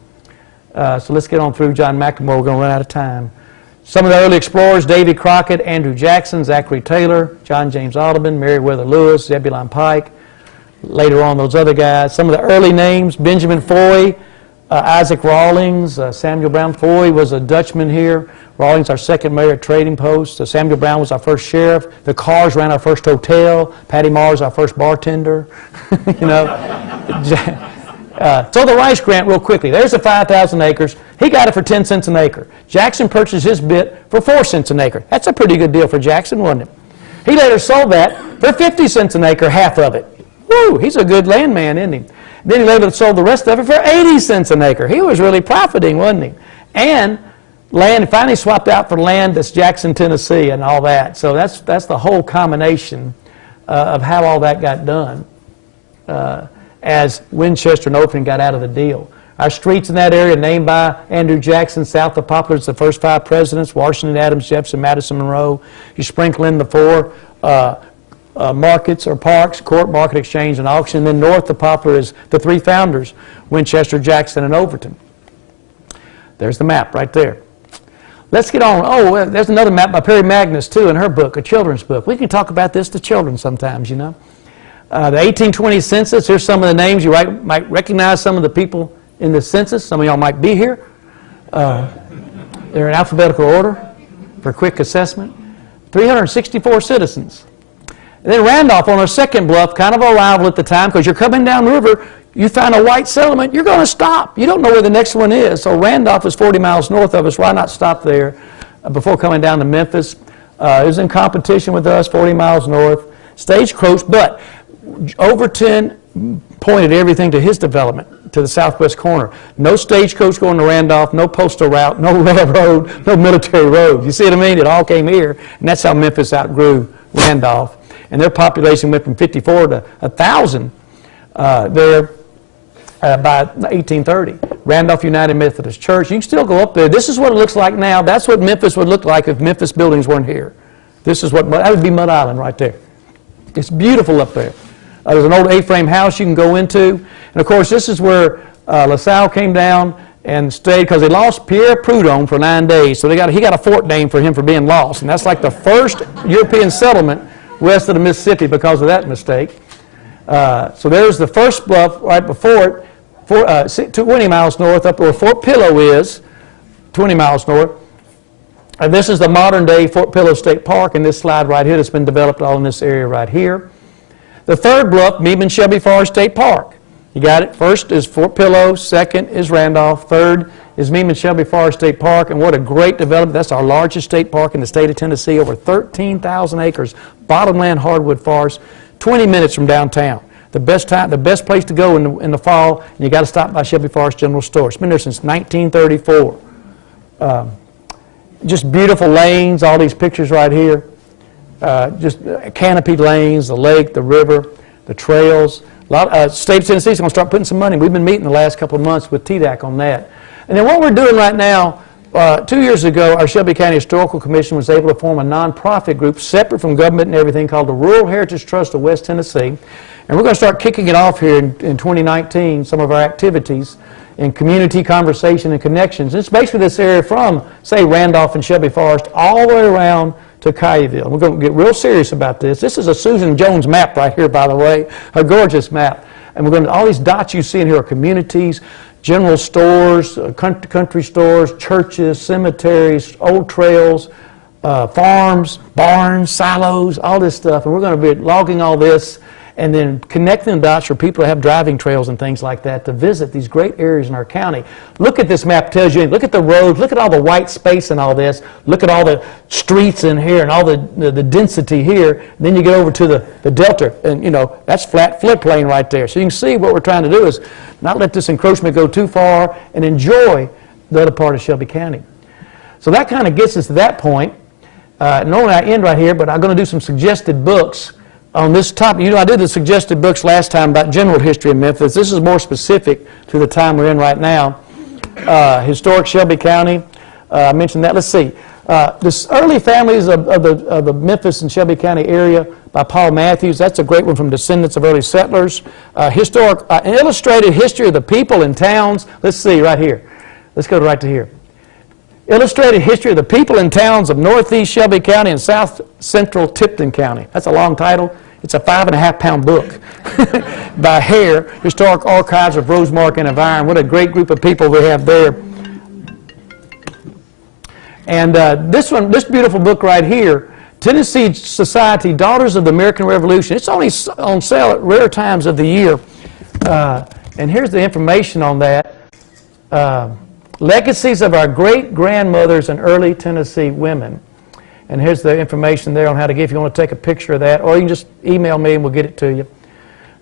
So let's get on through John McLemore. We're going to run out of time. Some of the early explorers: Davy Crockett, Andrew Jackson, Zachary Taylor, John James Audubon, Meriwether Lewis, Zebulon Pike. Later on, those other guys. Some of the early names: Benjamin Foy, Isaac Rawlings, Samuel Brown. Foy was a Dutchman here. Rawlings, our second mayor at Trading Post. Samuel Brown was our first sheriff. The Carrs ran our first hotel. Patty Mars, our first bartender. You know. So the rice grant, real quickly. There's the 5,000 acres. He got it for 10 cents an acre. Jackson purchased his bit for 4 cents an acre. That's a pretty good deal for Jackson, wasn't it? He later sold that for 50 cents an acre, half of it. Woo, he's a good landman, isn't he? Then he later sold the rest of it for 80 cents an acre. He was really profiting, wasn't he? And land finally swapped out for land that's Jackson, Tennessee, and all that. So that's the whole combination of how all that got done as Winchester and Overton got out of the deal. Our streets in that area named by Andrew Jackson, south of Poplar, it's the first 5 presidents, Washington, Adams, Jefferson, Madison, Monroe. You sprinkle in the 4 markets or parks, Court, Market, Exchange, and Auction. And then north of Poplar is the 3 founders, Winchester, Jackson, and Overton. There's the map right there. Let's get on. Oh, well, there's another map by Perry Magnus, too, in her book, a children's book. We can talk about this to children sometimes, you know. The 1820 census, here's some of the names. You might recognize some of the people in the census. Some of y'all might be here. They're in alphabetical order for quick assessment. 364 citizens. And then Randolph on our second bluff, kind of a rival at the time, because you're coming down the river, you find a white settlement, you're going to stop. You don't know where the next one is. So Randolph is 40 miles north of us. Why not stop there before coming down to Memphis? It was in competition with us, 40 miles north. Stagecoach, but Overton pointed everything to his development, to the southwest corner. No stagecoach going to Randolph, no postal route, no railroad, no military road. You see what I mean? It all came here, and that's how Memphis outgrew Randolph. And their population went from 54 to 1,000 there by 1830. Randolph United Methodist Church. You can still go up there. This is what it looks like now. That's what Memphis would look like if Memphis buildings weren't here. This is what, that would be Mud Island right there. It's beautiful up there. There's an old A-frame house you can go into. And of course, this is where LaSalle came down and stayed, because they lost Pierre Prudhomme for 9 days. So he got a fort named for him for being lost. And that's like the first European settlement west of the Mississippi because of that mistake. So there's the first bluff right before it, 20 miles north, up where Fort Pillow is, 20 miles north. And this is the modern-day Fort Pillow State Park, and this slide right here that's been developed all in this area right here. The third bluff, Meadman Shelby Forest State Park. You got it? First is Fort Pillow, second is Randolph, third is Meadman Shelby Forest State Park, and what a great development. That's our largest state park in the state of Tennessee, over 13,000 acres, bottomland hardwood forest, 20 minutes from downtown. The best place to go in the fall, and you got to stop by Shelby Forest General Store. It's been there since 1934. Just beautiful lanes, all these pictures right here. Just canopied lanes, the lake, the river, the trails. State of Tennessee is going to start putting some money. We've been meeting the last couple of months with TDAC on that. And then what we're doing right now, 2 years ago, our Shelby County Historical Commission was able to form a nonprofit group separate from government and everything called the Rural Heritage Trust of West Tennessee. And we're going to start kicking it off here in 2019, some of our activities in community conversation and connections. It's basically this area from, say, Randolph and Shelby Forest all the way around to Collierville. We're going to get real serious about this. This is a Susan Jones map right here, by the way, a gorgeous map. And we're going to, all these dots you see in here are communities, general stores, country stores, churches, cemeteries, old trails, farms, barns, silos, all this stuff. And we're going to be logging all this and then connecting the dots for people to have driving trails and things like that to visit these great areas in our county. Look at this map, tells you, look at the roads, look at all the white space and all this, look at all the streets in here and all the density here. And then you get over to the delta, and you know, that's flat floodplain right there. So you can see what we're trying to do is not let this encroachment go too far and enjoy the other part of Shelby County. So that kind of gets us to that point. Normally I end right here, but I'm going to do some suggested books on this topic. You know, I did the suggested books last time about general history of Memphis. This is more specific to the time we're in right now. Historic Shelby County, I mentioned that. Let's see. This Early Families of the Memphis and Shelby County area by Paul Matthews. That's a great one from Descendants of Early Settlers. An Illustrated History of the People and Towns. Let's see right here. Let's go right to here. Illustrated History of the People and Towns of Northeast Shelby County and South Central Tipton County. That's a long title. It's a 5.5-pound book by Hare, Historic Archives of Rosemark and Environ. What a great group of people we have there. And this beautiful book right here, Tennessee Society, Daughters of the American Revolution. It's only on sale at rare times of the year. And here's the information on that. Legacies of our great-grandmothers and early Tennessee women. And here's the information there on how to get, if you want to take a picture of that, or you can just email me and we'll get it to you.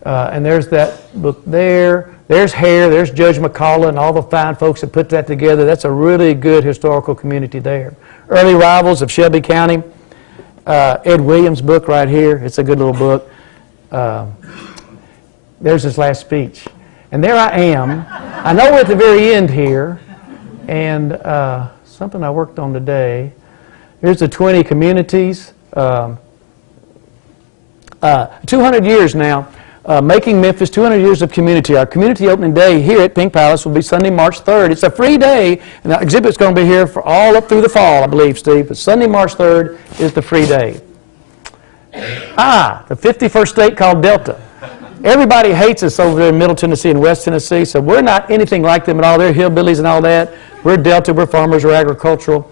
And there's that book there. There's Hare, there's Judge McCullough and all the fine folks that put that together. That's a really good historical community there. Early Rivals of Shelby County. Ed Williams' book right here. It's a good little book. There's his last speech. And there I am. I know we're at the very end here. And something I worked on today. Here's the 20 communities. 200 years now. Making Memphis, 200 years of community. Our community opening day here at Pink Palace will be Sunday, March 3rd. It's a free day, and the exhibit's going to be here for all up through the fall, I believe, Steve. But Sunday, March 3rd is the free day. The 51st state called Delta. Everybody hates us over there in Middle Tennessee and West Tennessee, so we're not anything like them at all. They're hillbillies and all that. We're Delta, we're farmers, we're agricultural.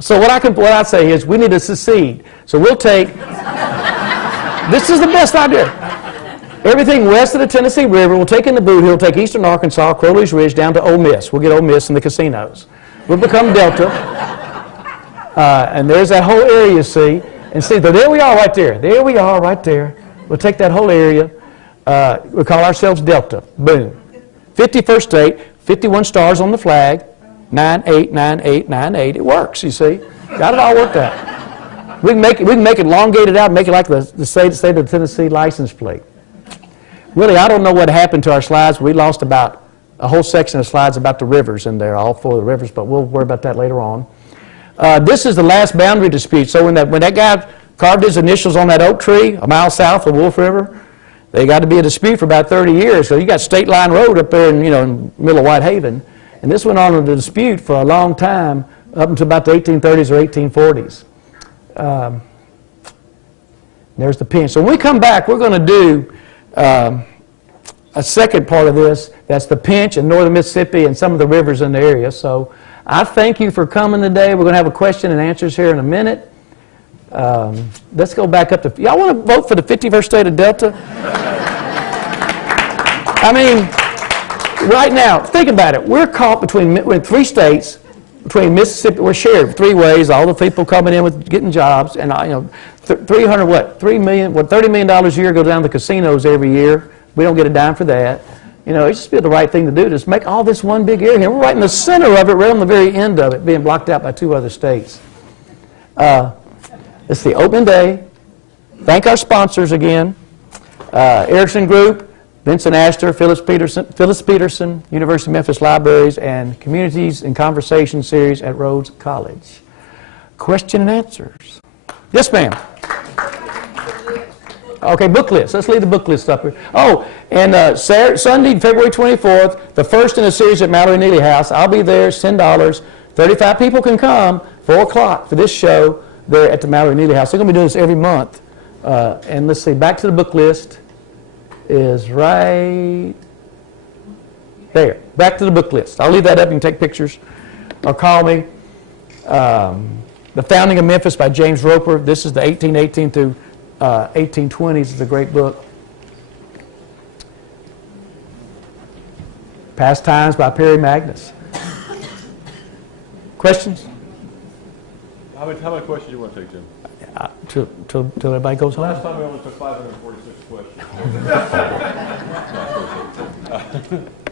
So what I say is we need to secede. So we'll take... This is the best idea. Everything west of the Tennessee River, we'll take in the Boot Hill, take eastern Arkansas, Crowley's Ridge, down to Ole Miss. We'll get Ole Miss and the casinos. We'll become Delta. And there's that whole area, see. And see, there we are right there. There we are right there. We'll take that whole area. We'll call ourselves Delta. Boom. 51st state, 51 stars on the flag, 989898. It works, you see. Got it all worked out. We can make it elongated out and make it like the state of the Tennessee license plate. Really, I don't know what happened to our slides. We lost about a whole section of slides about the rivers in there, all 4 of the rivers, but we'll worry about that later on. This is the last boundary dispute. So when that guy carved his initials on that oak tree a mile south of Wolf River, they got to be a dispute for about 30 years. So you got State Line Road up there in the middle of Whitehaven. And this went on as a dispute for a long time, up until about the 1830s or 1840s. There's the pinch. So when we come back, we're going to do a second part of this. That's the pinch in northern Mississippi and some of the rivers in the area. So I thank you for coming today. We're going to have a question and answers here in a minute. Let's go back up to... Y'all want to vote for the 51st state of Delta? I mean, right now, think about it. We're caught between 3 states. Between Mississippi, we're shared 3 ways. All the people coming in with getting jobs, and $30 million a year go down to the casinos every year. We don't get a dime for that. It's just be the right thing to do. Just make all this one big area. We're right in the center of it, right on the very end of it, being blocked out by 2 other states. It's the open day. Thank our sponsors again: Erickson Group, Vincent Astor, Phyllis Peterson, University of Memphis Libraries, and Communities in Conversation series at Rhodes College. Question and answers. Yes, ma'am. Okay, book list. Let's leave the book list up here. Oh, and Sunday, February 24th, the first in a series at Mallory Neely House. I'll be there. It's $10. 35 people can come. 4 o'clock for this show there at the Mallory Neely House. They're going to be doing this every month. And let's see, back to the book list is right there. Back to the book list. I'll leave that up. You can take pictures or call me. The Founding of Memphis by James Roper. This is the 1818 through 1820s. It's a great book. Pastimes by Perry Magnus. Questions? How many questions do you want to take, Jim? Till everybody goes home. Last time we only took 546 questions.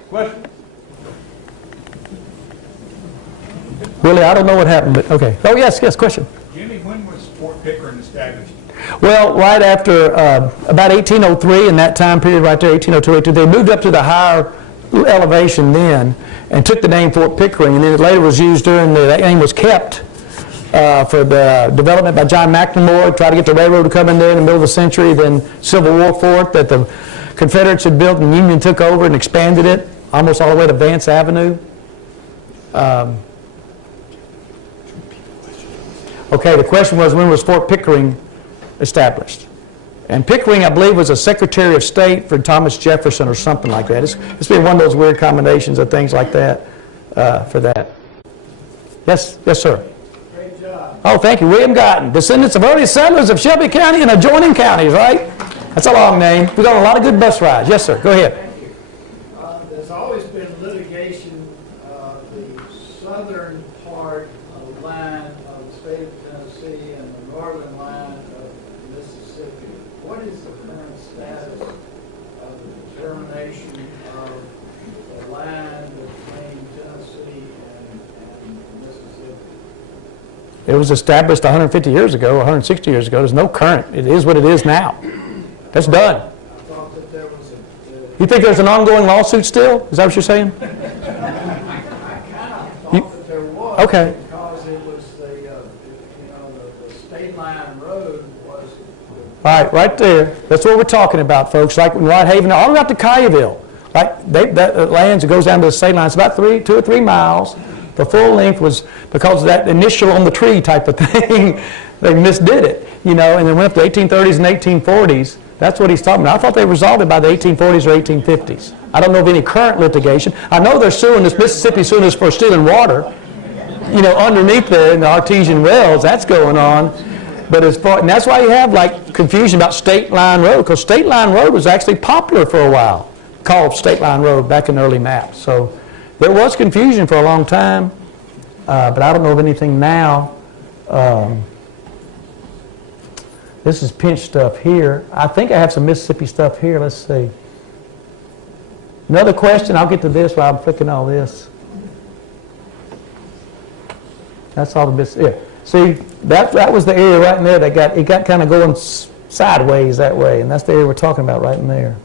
Question? Really, I don't know what happened, but okay. Oh, yes, question. Jimmy, when was Fort Pickering established? Well, right after about 1803, in that time period right there, 1802, they moved up to the higher elevation then and took the name Fort Pickering, and then it later was used that name was kept for the development by John McNamara, tried to get the railroad to come in there in the middle of the century, then Civil War fort that the Confederates had built and the Union took over and expanded it almost all the way to Vance Avenue. Okay, the question was, when was Fort Pickering established? And Pickering, I believe, was a Secretary of State for Thomas Jefferson or something like that. It's been one of those weird combinations of things like that for that. Yes, sir. Great job. Oh, thank you. William Gotton, descendants of early settlers of Shelby County and adjoining counties, right? That's a long name. We've got a lot of good bus rides. Yes, sir. Go ahead. Thank you. There's always been litigation of the southern part of the line of the state of Tennessee and the northern line of the Mississippi. What is the current status of the determination of the line between Tennessee and Mississippi? It was established 150 years ago, 160 years ago. There's no current. It is what it is now. That's done. I thought that there was a... You think there's an ongoing lawsuit still? Is that what you're saying? I kind of thought that there was. Okay. Because it was the state line road was... All right, right there. That's what we're talking about, folks. Like in Whitehaven, all the way up to Collierville. Like that lands, it goes down to the state line. It's about 2 or 3 miles. The full length was because of that initial on the tree type of thing. They misdid it, and then went up to 1830s and 1840s. That's what he's talking about. I thought they resolved it by the 1840s or 1850s. I don't know of any current litigation. I know they're suing this, Mississippi suing us for stealing water, underneath there in the artesian wells. That's going on. But and that's why you have like confusion about State Line Road, because State Line Road was actually popular for a while, called State Line Road back in the early maps. So there was confusion for a long time, but I don't know of anything now. This is Pinch stuff here. I think I have some Mississippi stuff here. Let's see. Another question. I'll get to this while I'm flicking all this. That's all the Mississippi. Yeah. See, that was the area right in there that got kind of going sideways that way, and that's the area we're talking about right in there.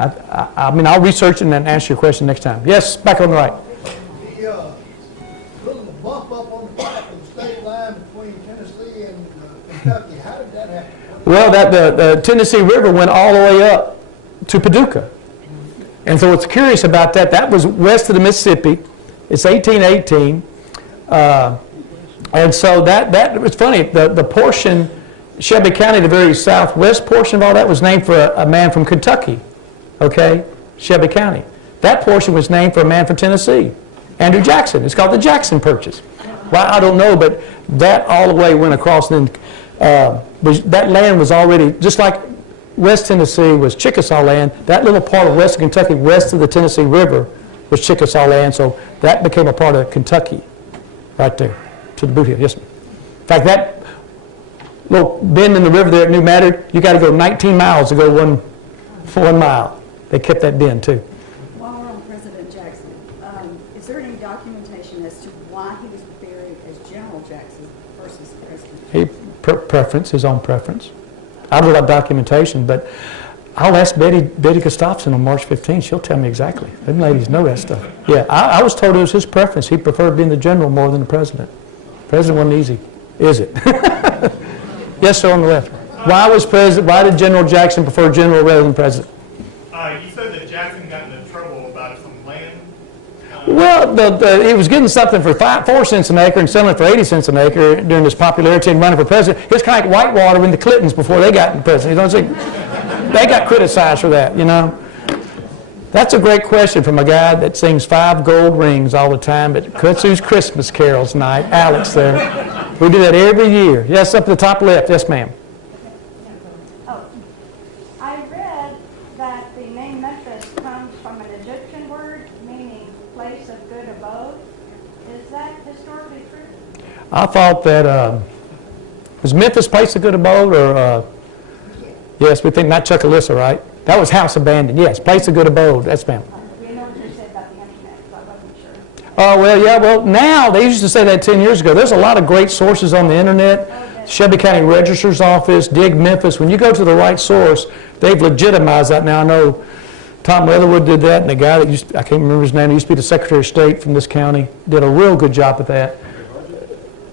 I mean, I'll research it and then answer your question next time. Yes, back on the right. The little bump up on the top of the state line between Tennessee and Kentucky, how did that happen? Well, the Tennessee River went all the way up to Paducah. And so what's curious about that was west of the Mississippi. It's 1818. And so that it's funny, the portion, Shelby County, the very southwest portion of all that was named for a man from Kentucky. Okay? Shelby County. That portion was named for a man from Tennessee, Andrew Jackson. It's called the Jackson Purchase. Well, I don't know, but that all the way went across. And that land was already, just like West Tennessee was Chickasaw land, that little part of western Kentucky west of the Tennessee River was Chickasaw land, so that became a part of Kentucky right there to the boot hill. Yes, ma'am. In fact, that little bend in the river there at New Matter, you got to go 19 miles to go one mile. They kept that bend too. While we're on President Jackson, is there any documentation as to why he was buried as General Jackson versus President? His own preference. I don't know about documentation, but I'll ask Betty Gustafson on March 15th. She'll tell me exactly. Them ladies know that stuff. Yeah, I was told it was his preference. He preferred being the general more than the president. President wasn't easy, is it? Yes, sir, on the left. Why did General Jackson prefer general rather than president? You said that Jackson got into trouble about some land. Well, he was getting something for 4 cents an acre and selling it for 80 cents an acre during his popularity and running for president. It was kind of like Whitewater and the Clintons before they got president. They got criticized for that, That's a great question from a guy that sings 5 gold rings all the time at Kudzu's Christmas carols night. Alex there. We do that every year. Yes, up to the top left. Yes, ma'am. Oh, I read that the name Memphis comes from an Egyptian word meaning place of good abode. Is that historically true? I thought that, was Memphis place of good abode or, yes, we think not Chuckalissa, right? That was house abandoned. Yes, place of good abode. That's ma'am. We know what you said about the internet, so I wasn't sure. Oh, well, yeah, well, now, they used to say that 10 years ago. There's a lot of great sources on the internet. Shelby County Registrar's Office, Dig Memphis. When you go to the right source, they've legitimized that. Now, I know Tom Leatherwood did that, and the guy that I can't remember his name, he used to be the Secretary of State from this county, did a real good job with that.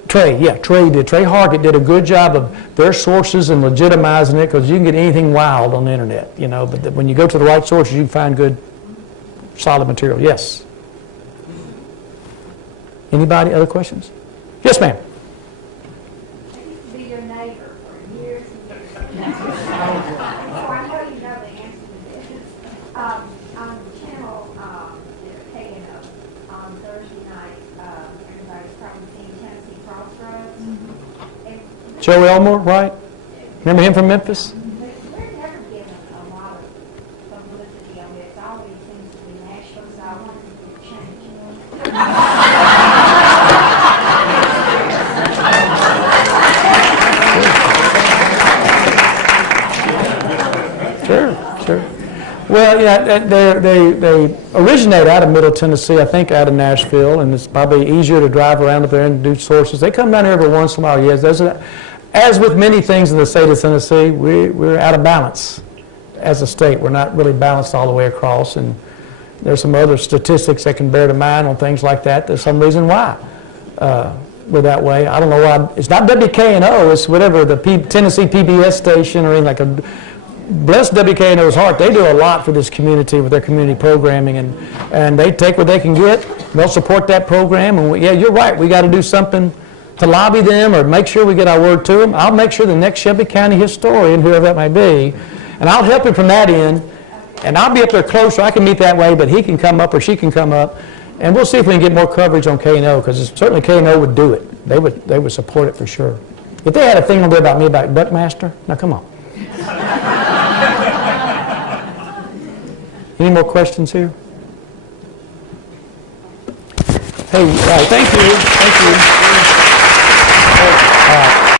Trey did. Trey Hargett did a good job of their sources and legitimizing it, because you can get anything wild on the internet, but when you go to the right sources, you can find good, solid material. Yes. Anybody? Other questions? Yes, ma'am. I used to be your neighbor for years and years. So I know you know the answer to this. On the channel they're taking up on Thursday night, everybody's probably seen Tennessee Crossroads. Joe Elmore, right? Remember him from Memphis? We're never given a lot of publicity on this. It always seems to be national, so I wanted to change. Well, yeah, they originate out of Middle Tennessee, I think out of Nashville, and it's probably easier to drive around up there and do sources. They come down here every once in a while, yes. As with many things in the state of Tennessee, we're out of balance as a state. We're not really balanced all the way across, and there's some other statistics that can bear to mind on things like that. There's some reason why we're that way. I don't know why. It's not WKNO, it's whatever, the Tennessee PBS station or anything like a... Bless WKNO's heart, they do a lot for this community with their community programming, and they take what they can get. They'll support that program, and yeah, you're right, we got to do something to lobby them or make sure we get our word to them. I'll make sure the next Shelby County historian, whoever that may be, and I'll help him from that end, and I'll be up there closer. I can meet that way, but he can come up or she can come up, and we'll see if we can get more coverage on KNO, because certainly KNO would do it. They would support it for sure. If they had a thing on there about me about Buckmaster, now come on. Any more questions here? Hey, thank you. Thank you.